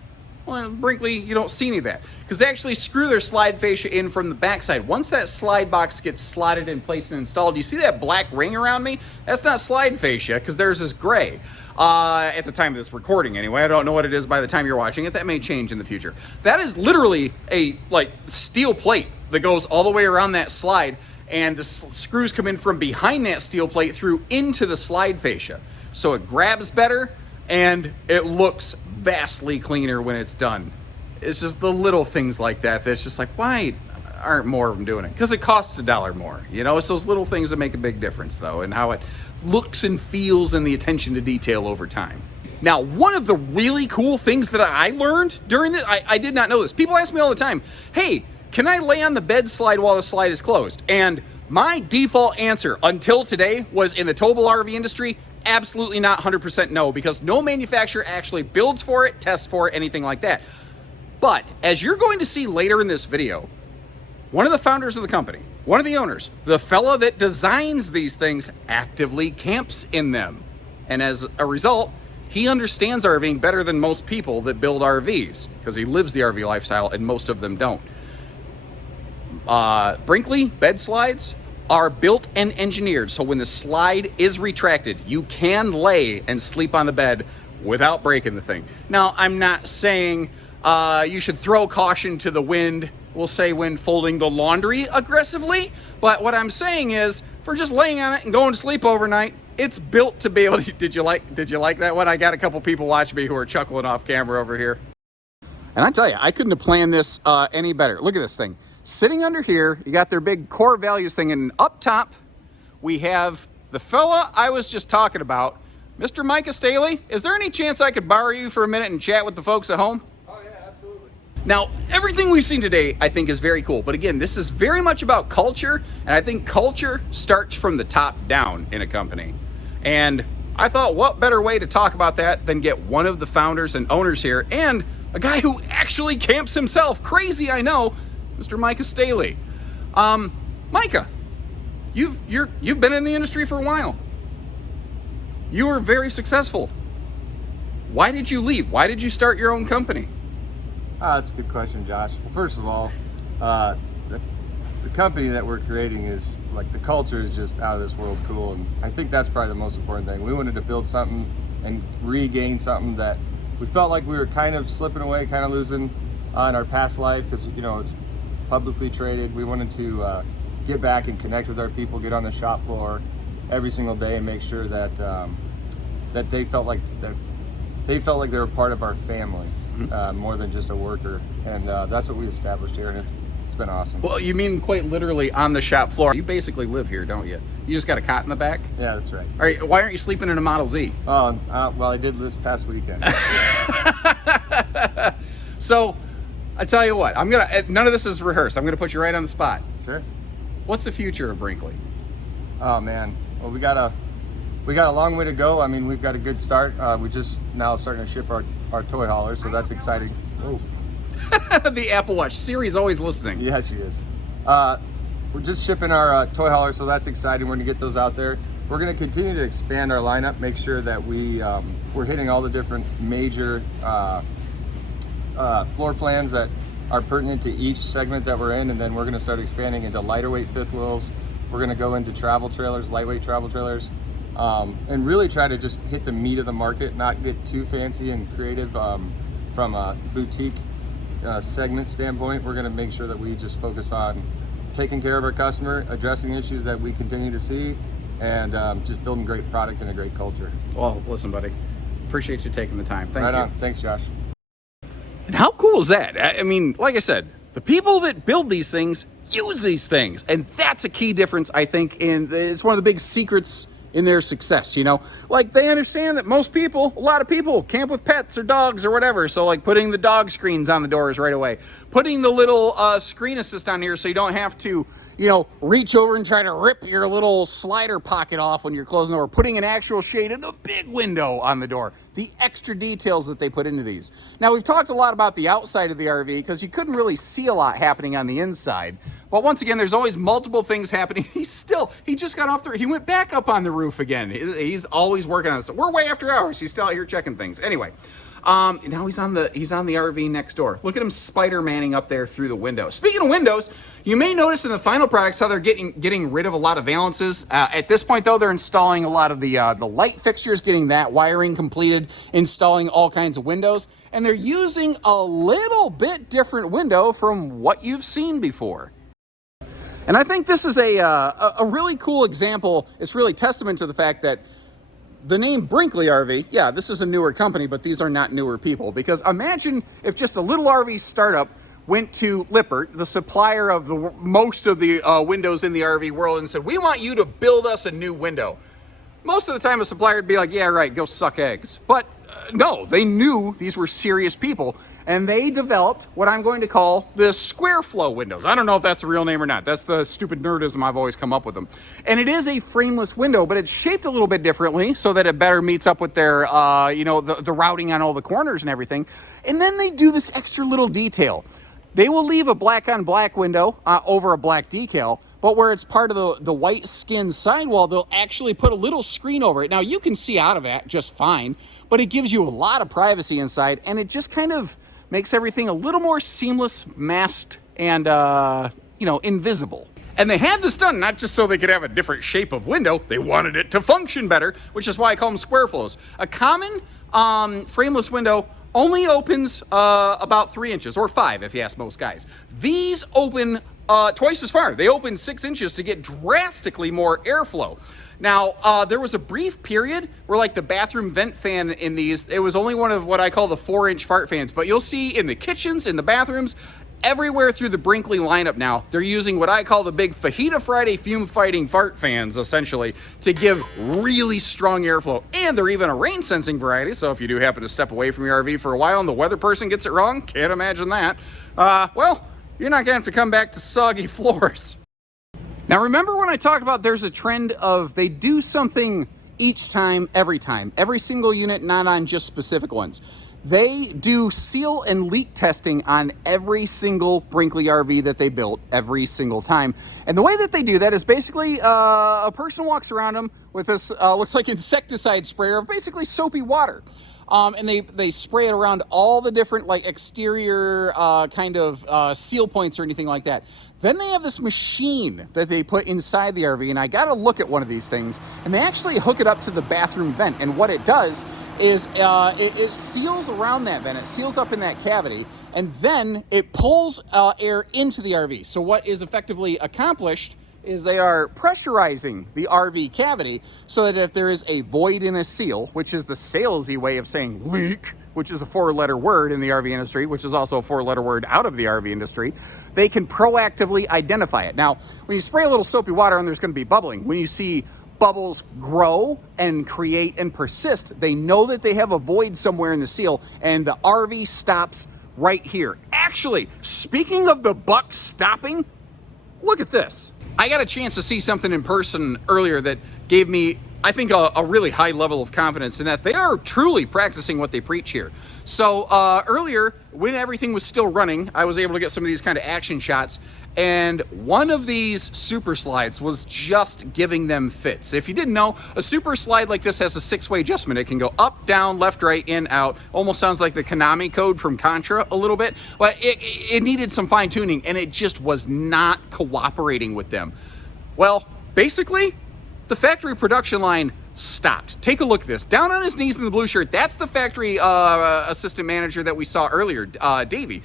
Well, Brinkley, you don't see any of that, because they actually screw their slide fascia in from the backside. Once that slide box gets slotted in place and installed, you see that black ring around me? That's not slide fascia, because theirs is gray. At the time of this recording anyway. I don't know what it is by the time you're watching it. That may change in the future. That is literally a steel plate that goes all the way around that slide, and the screws come in from behind that steel plate through into the slide fascia. So it grabs better, and it looks vastly cleaner when it's done. It's just the little things like that that's just like, why aren't more of them doing it? Because it costs $1 more. You know, it's those little things that make a big difference, though, and how it looks and feels and the attention to detail over time. Now, one of the really cool things that I learned during this, I did not know this. People ask me all the time, hey, can I lay on the bed slide while the slide is closed? And my default answer until today was, in the towable RV industry, absolutely not, 100% no, because no manufacturer actually builds for it, tests for it, anything like that. But as you're going to see later in this video, one of the founders of the company, one of the owners, the fella that designs these things, actively camps in them. And as a result, he understands RVing better than most people that build RVs, because he lives the RV lifestyle and most of them don't. Brinkley bed slides are built and engineered so when the slide is retracted, you can lay and sleep on the bed without breaking the thing. Now, I'm not saying you should throw caution to the wind, we'll say, when folding the laundry aggressively, but what I'm saying is, for just laying on it and going to sleep overnight, it's built to be able to. Did you like that one? I got a couple people watching me who are chuckling off camera over here. And I tell you, I couldn't have planned this any better. Look at this thing. Sitting under here, you got their big core values thing, and up top, we have the fella I was just talking about, Mr. Micah Staley. Is there any chance I could borrow you for a minute and chat with the folks at home? Oh yeah, absolutely. Now, everything we've seen today, I think, is very cool. But again, this is very much about culture, and I think culture starts from the top down in a company. And I thought, what better way to talk about that than get one of the founders and owners here, and a guy who actually camps himself. Crazy, I know, Mr. Micah Staley. Micah, you've been in the industry for a while. You were very successful. Why did you leave? Why did you start your own company? That's a good question, Josh. Well, first of all, the company that we're creating is, like, the culture is just out of this world cool, and I think that's probably the most important thing. We wanted to build something and regain something that we felt like we were kind of slipping away, kind of losing in our past life, because it's publicly traded. We wanted to get back and connect with our people, get on the shop floor every single day, and make sure that that they felt like they were part of our family, more than just a worker. And that's what we established here, and it's been awesome. Well, you mean quite literally on the shop floor. You basically live here, don't you? You just got a cot in the back? Yeah, that's right. All right, why aren't you sleeping in a Model Z? Oh, well, I did this past weekend. So, I tell you what, none of this is rehearsed. I'm gonna put you right on the spot. Sure. What's the future of Brinkley? Oh man, well, we got a long way to go. I mean, we've got a good start. We just now starting to ship our toy hauler, so that's exciting. Oh. The Apple Watch. Siri's always listening. Yes, she is. We're just shipping our toy hauler, so that's exciting. We're gonna get those out there. We're gonna continue to expand our lineup, make sure that we're hitting all the different major floor plans that are pertinent to each segment that we're in, and then we're gonna start expanding into lighter weight fifth wheels. We're gonna go into travel trailers, lightweight travel trailers, and really try to just hit the meat of the market, not get too fancy and creative from a boutique segment standpoint. We're gonna make sure that we just focus on taking care of our customer, addressing issues that we continue to see, and just building great product and a great culture. Well, listen, buddy, appreciate you taking the time. Thank you. Right on. Thanks, Josh. And how cool is that? I mean, like I said, the people that build these things use these things, and that's a key difference, I think, it's one of the big secrets in their success, like they understand that a lot of people camp with pets or dogs or whatever, so like putting the dog screens on the doors right away, putting the little screen assist on here so you don't have to reach over and try to rip your little slider pocket off when you're closing the door, putting an actual shade in the big window on the door, the extra details that they put into these. Now, we've talked a lot about the outside of the RV because you couldn't really see a lot happening on the inside. But once again, there's always multiple things happening. He just got off he went back up on the roof again. He's always working on this. We're way after hours. He's still out here checking things. Anyway, now he's on the RV next door. Look at him Spider-Manning up there through the window. Speaking of windows, you may notice in the final products how they're getting rid of a lot of valances. At this point, though, they're installing a lot of the light fixtures, getting that wiring completed, installing all kinds of windows, and they're using a little bit different window from what you've seen before. And I think this is a really cool example. It's really testament to the fact that the name Brinkley RV, yeah, this is a newer company, but these are not newer people. Because imagine if just a little RV startup went to Lippert, the supplier of most of the windows in the RV world, and said, we want you to build us a new window. Most of the time a supplier would be like, yeah, right, go suck eggs. But no, they knew these were serious people, and they developed what I'm going to call the square flow windows. I don't know if that's the real name or not. That's the stupid nerdism I've always come up with them. And it is a frameless window, but it's shaped a little bit differently so that it better meets up with their, the routing on all the corners and everything. And then they do this extra little detail. They will leave a black on black window over a black decal, but where it's part of the white skin sidewall, they'll actually put a little screen over it. Now, you can see out of that just fine, but it gives you a lot of privacy inside, and it just kind of makes everything a little more seamless, masked, and, invisible. And they had this done not just so they could have a different shape of window, they wanted it to function better, which is why I call them square flows. A common frameless window only opens about 3 inches, or 5 if you ask most guys. These open twice as far. They open 6 inches to get drastically more airflow. Now, there was a brief period where like the bathroom vent fan in these, it was only one of what I call the 4-inch fart fans, but you'll see in the kitchens, in the bathrooms, everywhere through the Brinkley lineup now, they're using what I call the big Fajita Friday fume-fighting fart fans, essentially, to give really strong airflow. And they're even a rain-sensing variety, so if you do happen to step away from your RV for a while and the weather person gets it wrong, can't imagine that, well, you're not gonna have to come back to soggy floors. Now, remember when I talked about there's a trend of they do something each time, every single unit, not on just specific ones. They do seal and leak testing on every single Brinkley RV that they built every single time. And the way that they do that is basically a person walks around them with this, looks like insecticide sprayer of basically soapy water. And they spray it around all the different like exterior seal points or anything like that. Then they have this machine that they put inside the RV, and I got to look at one of these things, and they actually hook it up to the bathroom vent. And what it does is it seals around that vent. It seals up in that cavity, and then it pulls air into the RV. So what is effectively accomplished is they are pressurizing the RV cavity so that if there is a void in a seal, which is the salesy way of saying leak, which is a 4-letter word in the RV industry, which is also a 4-letter word out of the RV industry, they can proactively identify it. Now, when you spray a little soapy water on, there's going to be bubbling. When you see bubbles grow and create and persist, they know that they have a void somewhere in the seal, and the RV stops right here. Actually, speaking of the buck stopping, look at this. I got a chance to see something in person earlier that gave me, I think, a really high level of confidence in that they are truly practicing what they preach here. So earlier, when everything was still running, I was able to get some of these kind of action shots, and one of these super slides was just giving them fits. If you didn't know, a super slide like this has a 6-way adjustment. It can go up, down, left, right, in, out. Almost sounds like the Konami code from Contra a little bit, but it needed some fine tuning, and it just was not cooperating with them. Well, basically, the factory production line stopped. Take a look at this. Down on his knees in the blue shirt, that's the factory assistant manager that we saw earlier, Davey.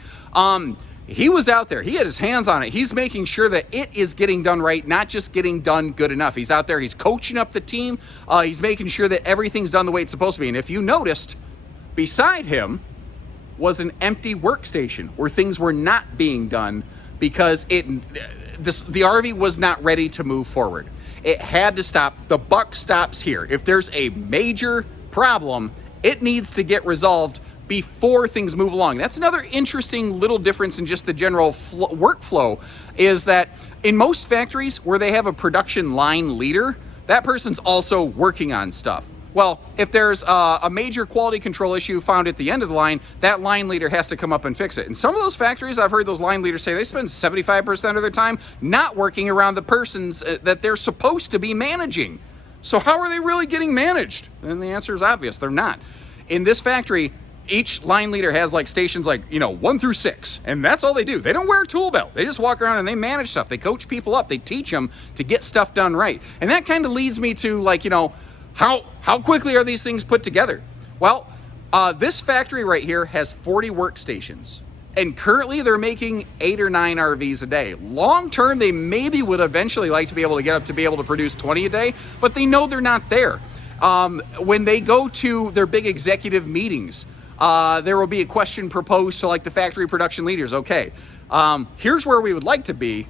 He was out there. He had his hands on it. He's making sure that it is getting done right, not just getting done good enough. He's out there. He's coaching up the team. He's making sure that everything's done the way it's supposed to be. And if you noticed, beside him was an empty workstation where things were not being done because the RV was not ready to move forward. It had to stop. The buck stops here. If there's a major problem, it needs to get resolved before things move along. That's another interesting little difference in just the general workflow, is that in most factories where they have a production line leader, that person's also working on stuff. Well, if there's a major quality control issue found at the end of the line, that line leader has to come up and fix it. And some of those factories, I've heard those line leaders say they spend 75% of their time not working around the persons that they're supposed to be managing. So how are they really getting managed? And the answer is obvious, they're not. In this factory, each line leader has like stations like, 1 through 6, and that's all they do. They don't wear a tool belt. They just walk around and they manage stuff. They coach people up. They teach them to get stuff done right. And that kind of leads me to how quickly are these things put together? Well, this factory right here has 40 workstations, and currently they're making 8 or 9 RVs a day. Long term, they maybe would eventually like to be able to get up to be able to produce 20 a day, but they know they're not there. When they go to their big executive meetings, there will be a question proposed to like the factory production leaders. Okay, here's where we would like to be,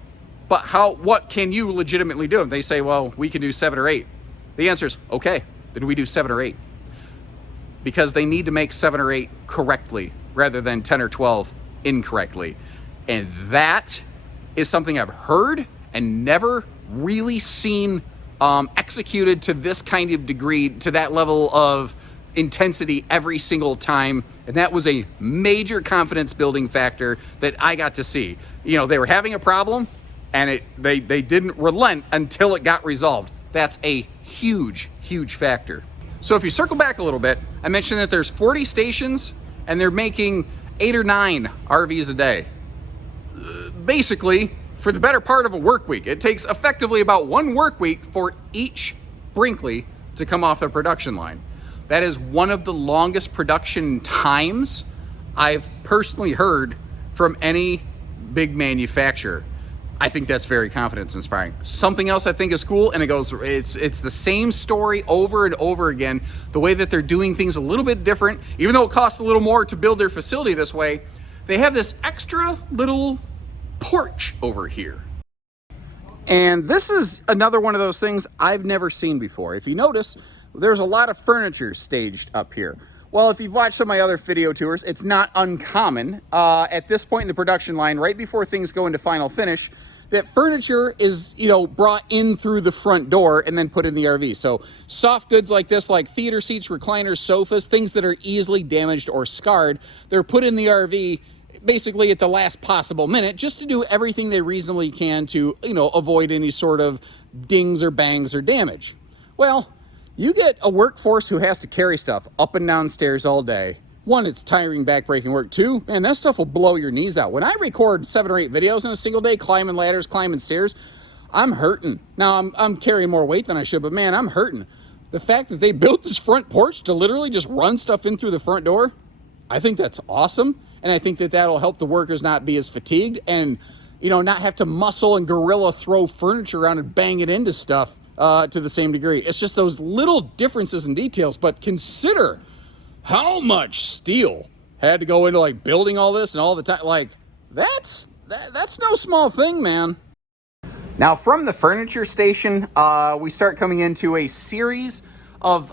but what can you legitimately do? And they say, well, we can do 7 or 8. The answer is, okay, then we do 7 or 8. Because they need to make 7 or 8 correctly rather than 10 or 12 incorrectly. And that is something I've heard and never really seen executed to this kind of degree, to that level of intensity every single time. And that was a major confidence building factor that I got to see. They were having a problem, and they didn't relent until it got resolved. That's a huge, huge factor. So if you circle back a little bit, I mentioned that there's 40 stations and they're making 8 or 9 RVs a day. Basically, for the better part of a work week. It takes effectively about 1 work week for each Brinkley to come off the production line. That is one of the longest production times I've personally heard from any big manufacturer. I think that's very confidence inspiring. Something else I think is cool, and it's the same story over and over again. The way that they're doing things a little bit different, even though it costs a little more to build their facility this way, they have this extra little porch over here. And this is another one of those things I've never seen before. If you notice, there's a lot of furniture staged up here. Well, if you've watched some of my other video tours, it's not uncommon at this point in the production line, right before things go into final finish, that furniture is, brought in through the front door and then put in the RV. So soft goods like this, like theater seats, recliners, sofas, things that are easily damaged or scarred, they're put in the RV basically at the last possible minute, just to do everything they reasonably can to, avoid any sort of dings or bangs or damage. Well, you get a workforce who has to carry stuff up and down stairs all day. 1, it's tiring, backbreaking work. 2, man, that stuff will blow your knees out. When I record 7 or 8 videos in a single day, climbing ladders, climbing stairs, I'm hurting. Now, I'm carrying more weight than I should, but man, I'm hurting. the fact that they built this front porch to literally just run stuff in through the front door, I think that's awesome. And I think that that'll help the workers not be as fatigued and, you know, not have to muscle and gorilla throw furniture around and bang it into stuff to the same degree. It's just those little differences and details. But consider how much steel had to go into like building all this and all the time. Like that's no small thing, man. Now from the furniture station, we start coming into a series of,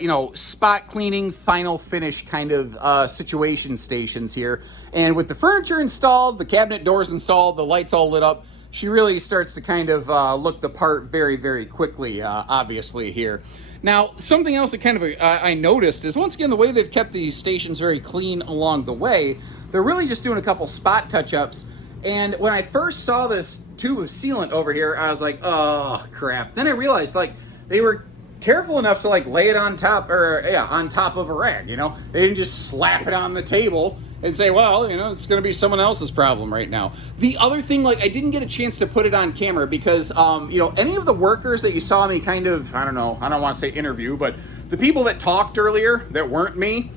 you know, spot cleaning, final finish kind of situation stations here. And with the furniture installed, the cabinet doors installed, the lights all lit up, she really starts to kind of look the part very, very quickly, obviously here. Now, something else that kind of I noticed is, once again, the way they've kept these stations very clean along the way, they're really just doing a couple spot touch-ups. And when I first saw this tube of sealant over here, I was like, oh, crap. Then I realized, like, they were careful enough to, like, lay it on top, or, yeah, on top of a rag, you know? They didn't just slap it on the table and say, well, you know, it's going to be someone else's problem right now. The other thing, like, I didn't get a chance to put it on camera because, you know, any of the workers that you saw me kind of, I don't know, I don't want to say interview, but the people that talked earlier that weren't me,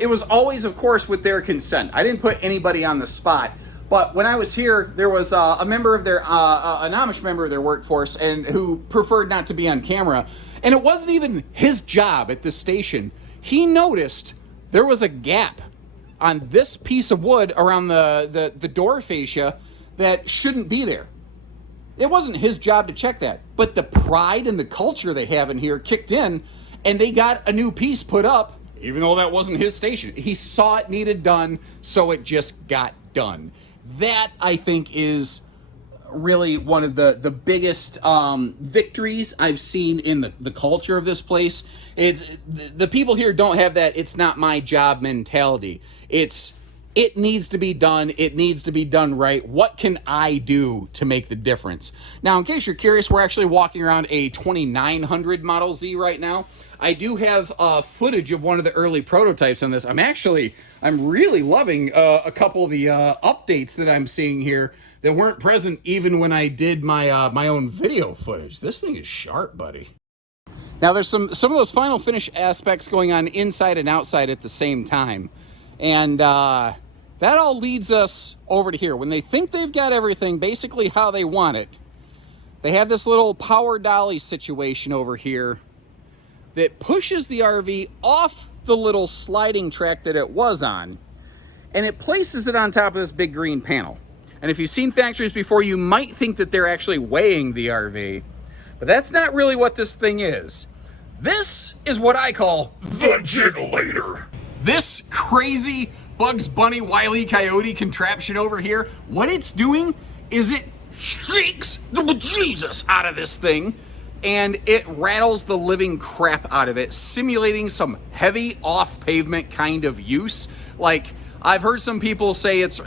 it was always, of course, with their consent. I didn't put anybody on the spot. But when I was here, there was a member of their, an Amish member of their workforce, and who preferred not to be on camera. And it wasn't even his job at this station. He noticed there was a gap on this piece of wood around the door fascia that shouldn't be there. It wasn't his job to check that. But the pride and the culture they have in here kicked in, and they got a new piece put up, even though that wasn't his station. He saw it needed done, so it just got done. That, I think, is really one of the biggest victories I've seen in the culture of this place. It's the people here don't have that "it's not my job" mentality. It needs to be done. It needs to be done right. What can I do to make the difference? Now, in case you're curious, we're actually walking around a 2900 Model Z right now. I do have footage of one of the early prototypes on this. I'm really loving a couple of the updates that I'm seeing here that weren't present even when I did my my own video footage. This thing is sharp, buddy. Now there's some of those final finish aspects going on inside and outside at the same time. And that all leads us over to here. When they think they've got everything basically how they want it, they have this little power dolly situation over here that pushes the RV off the little sliding track that it was on, and it places it on top of this big green panel. And if you've seen factories before, you might think that they're actually weighing the RV, but that's not really what this thing is. This is what I call the jiggulator. This crazy Bugs Bunny Wile E. Coyote contraption over here, what it's doing is it shakes the bejesus out of this thing, and it rattles the living crap out of it, simulating some heavy off-pavement kind of use. Like, I've heard some people say it's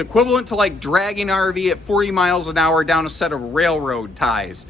equivalent to like dragging an RV at 40 miles an hour down a set of railroad ties.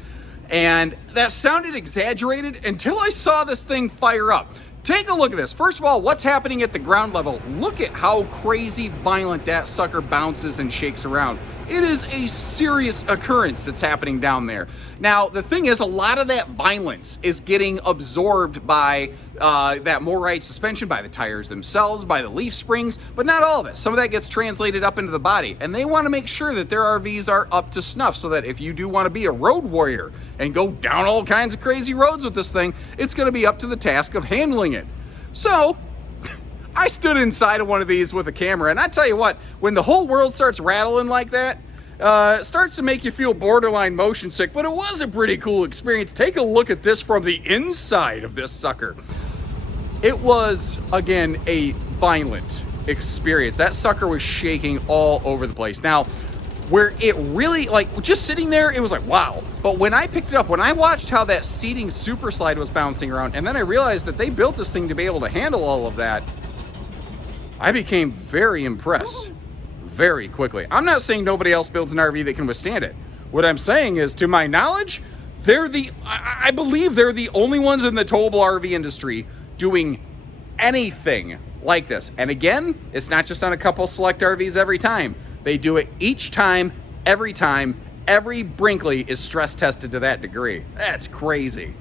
And that sounded exaggerated until I saw this thing fire up. Take a look at this. First of all, what's happening at the ground level? Look at how crazy violent that sucker bounces and shakes around. It is a serious occurrence that's happening down there. Now, the thing is, a lot of that violence is getting absorbed by that MORryde suspension, by the tires themselves, by the leaf springs, but not all of it. Some of that gets translated up into the body, and they want to make sure that their RVs are up to snuff so that if you do want to be a road warrior and go down all kinds of crazy roads with this thing, it's going to be up to the task of handling it. So, I stood inside of one of these with a camera, and I tell you what, when the whole world starts rattling like that, it starts to make you feel borderline motion sick, but it was a pretty cool experience. Take a look at this from the inside of this sucker. It was, again, a violent experience. That sucker was shaking all over the place. Now, where it really, like, just sitting there, it was like, wow. But when I picked it up, when I watched how that seating super slide was bouncing around, and then I realized that they built this thing to be able to handle all of that, I became very impressed very quickly. I'm not saying nobody else builds an RV that can withstand it. What I'm saying is, to my knowledge, I believe they're the only ones in the towable RV industry doing anything like this. And again, it's not just on a couple select RVs every time. They do it each time, every time. Every Brinkley is stress tested to that degree. That's crazy.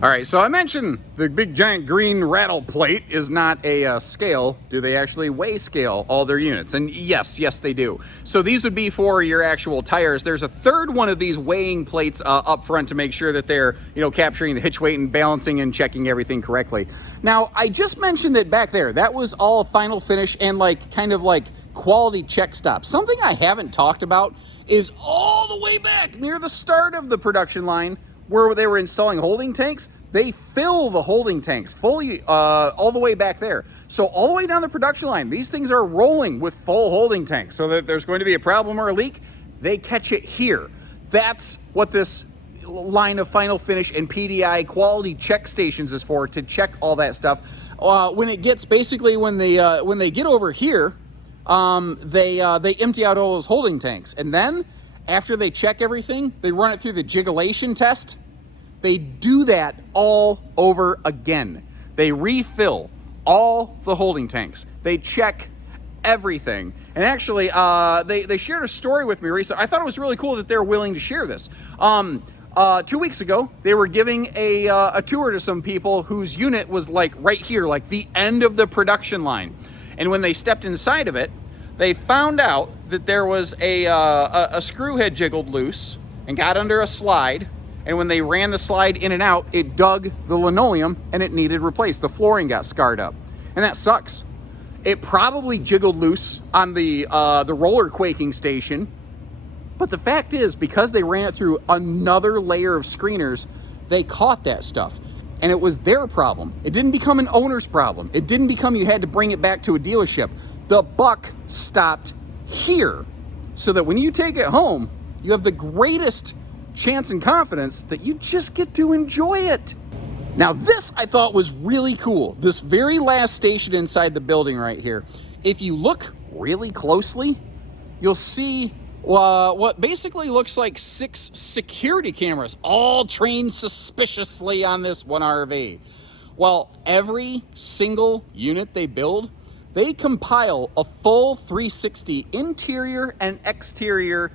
All right, so I mentioned the big giant green rattle plate is not a scale. Do they actually weigh scale all their units? And yes, they do. So these would be for your actual tires. There's a third one of these weighing plates up front to make sure that they're, capturing the hitch weight and balancing and checking everything correctly. Now, I just mentioned that back there, that was all final finish and kind of quality check stop. Something I haven't talked about is all the way back near the start of the production line, where they were installing holding tanks. They fill the holding tanks fully all the way back there. So all the way down the production line, these things are rolling with full holding tanks. So that if there's going to be a problem or a leak, they catch it here. That's what this line of final finish and PDI quality check stations is for, to check all that stuff. When it gets when they get over here, they empty out all those holding tanks, and then after they check everything, they run it through the jigglation test. They do that all over again. They refill all the holding tanks. They check everything. And actually, they shared a story with me recently. I thought it was really cool that they're willing to share this. 2 weeks ago, they were giving a tour to some people whose unit was right here, the end of the production line. And when they stepped inside of it, they found out that there was a screw had jiggled loose and got under a slide. And when they ran the slide in and out, it dug the linoleum and it needed replaced. The flooring got scarred up. And that sucks. It probably jiggled loose on the roller quaking station. But the fact is, because they ran it through another layer of screeners, they caught that stuff. And it was their problem. It didn't become an owner's problem. It didn't become you had to bring it back to a dealership. The buck stopped here, so that when you take it home, you have the greatest chance and confidence that you just get to enjoy it. Now this I thought was really cool. This very last station inside the building right here. If you look really closely, you'll see what basically looks like 6 security cameras, all trained suspiciously on this one RV. Well, every single unit they build, they compile a full 360 interior and exterior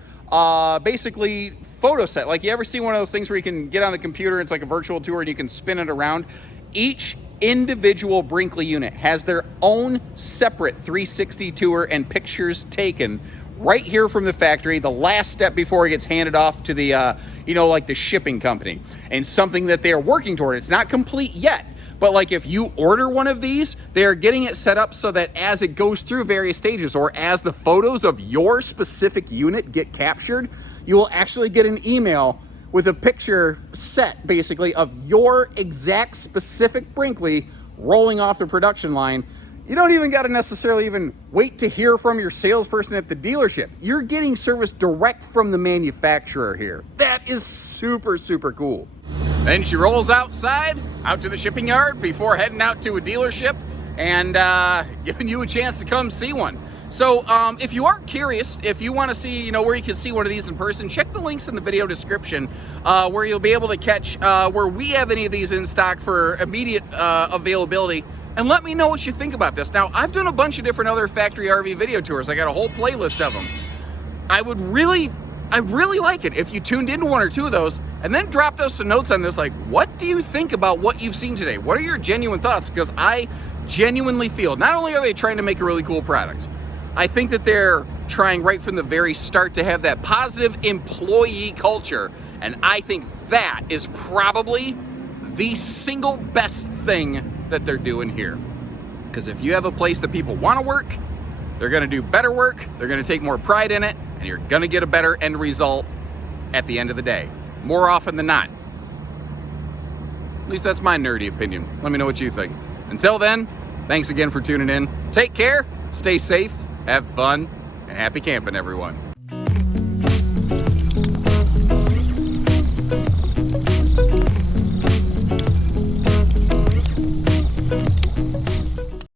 basically photo set. You ever see one of those things where you can get on the computer, it's like a virtual tour and you can spin it around? Each individual Brinkley unit has their own separate 360 tour and pictures taken right here from the factory, the last step before it gets handed off to the the shipping company, and something that they are working toward. It's not complete yet, but if you order one of these, they are getting it set up so that as it goes through various stages, or as the photos of your specific unit get captured, you will actually get an email with a picture set basically of your exact specific Brinkley rolling off the production line. You don't even got to necessarily even wait to hear from your salesperson at the dealership. You're getting service direct from the manufacturer here. That is super, super cool. Then she rolls outside, out to the shipping yard before heading out to a dealership and giving you a chance to come see one. So if you are curious, if you want to see, where you can see one of these in person, check the links in the video description where you'll be able to catch where we have any of these in stock for immediate availability. And let me know what you think about this. Now, I've done a bunch of different other factory RV video tours. I got a whole playlist of them. I'd really like it if you tuned into one or two of those and then dropped us some notes on this. What do you think about what you've seen today? What are your genuine thoughts? Because I genuinely feel, not only are they trying to make a really cool product, I think that they're trying right from the very start to have that positive employee culture. And I think that is probably the single best thing that they're doing here. Because if you have a place that people want to work, they're going to do better work, they're going to take more pride in it, and you're going to get a better end result at the end of the day, more often than not. At least that's my nerdy opinion. Let me know what you think. Until then, thanks again for tuning in. Take care, stay safe, have fun, and happy camping, everyone.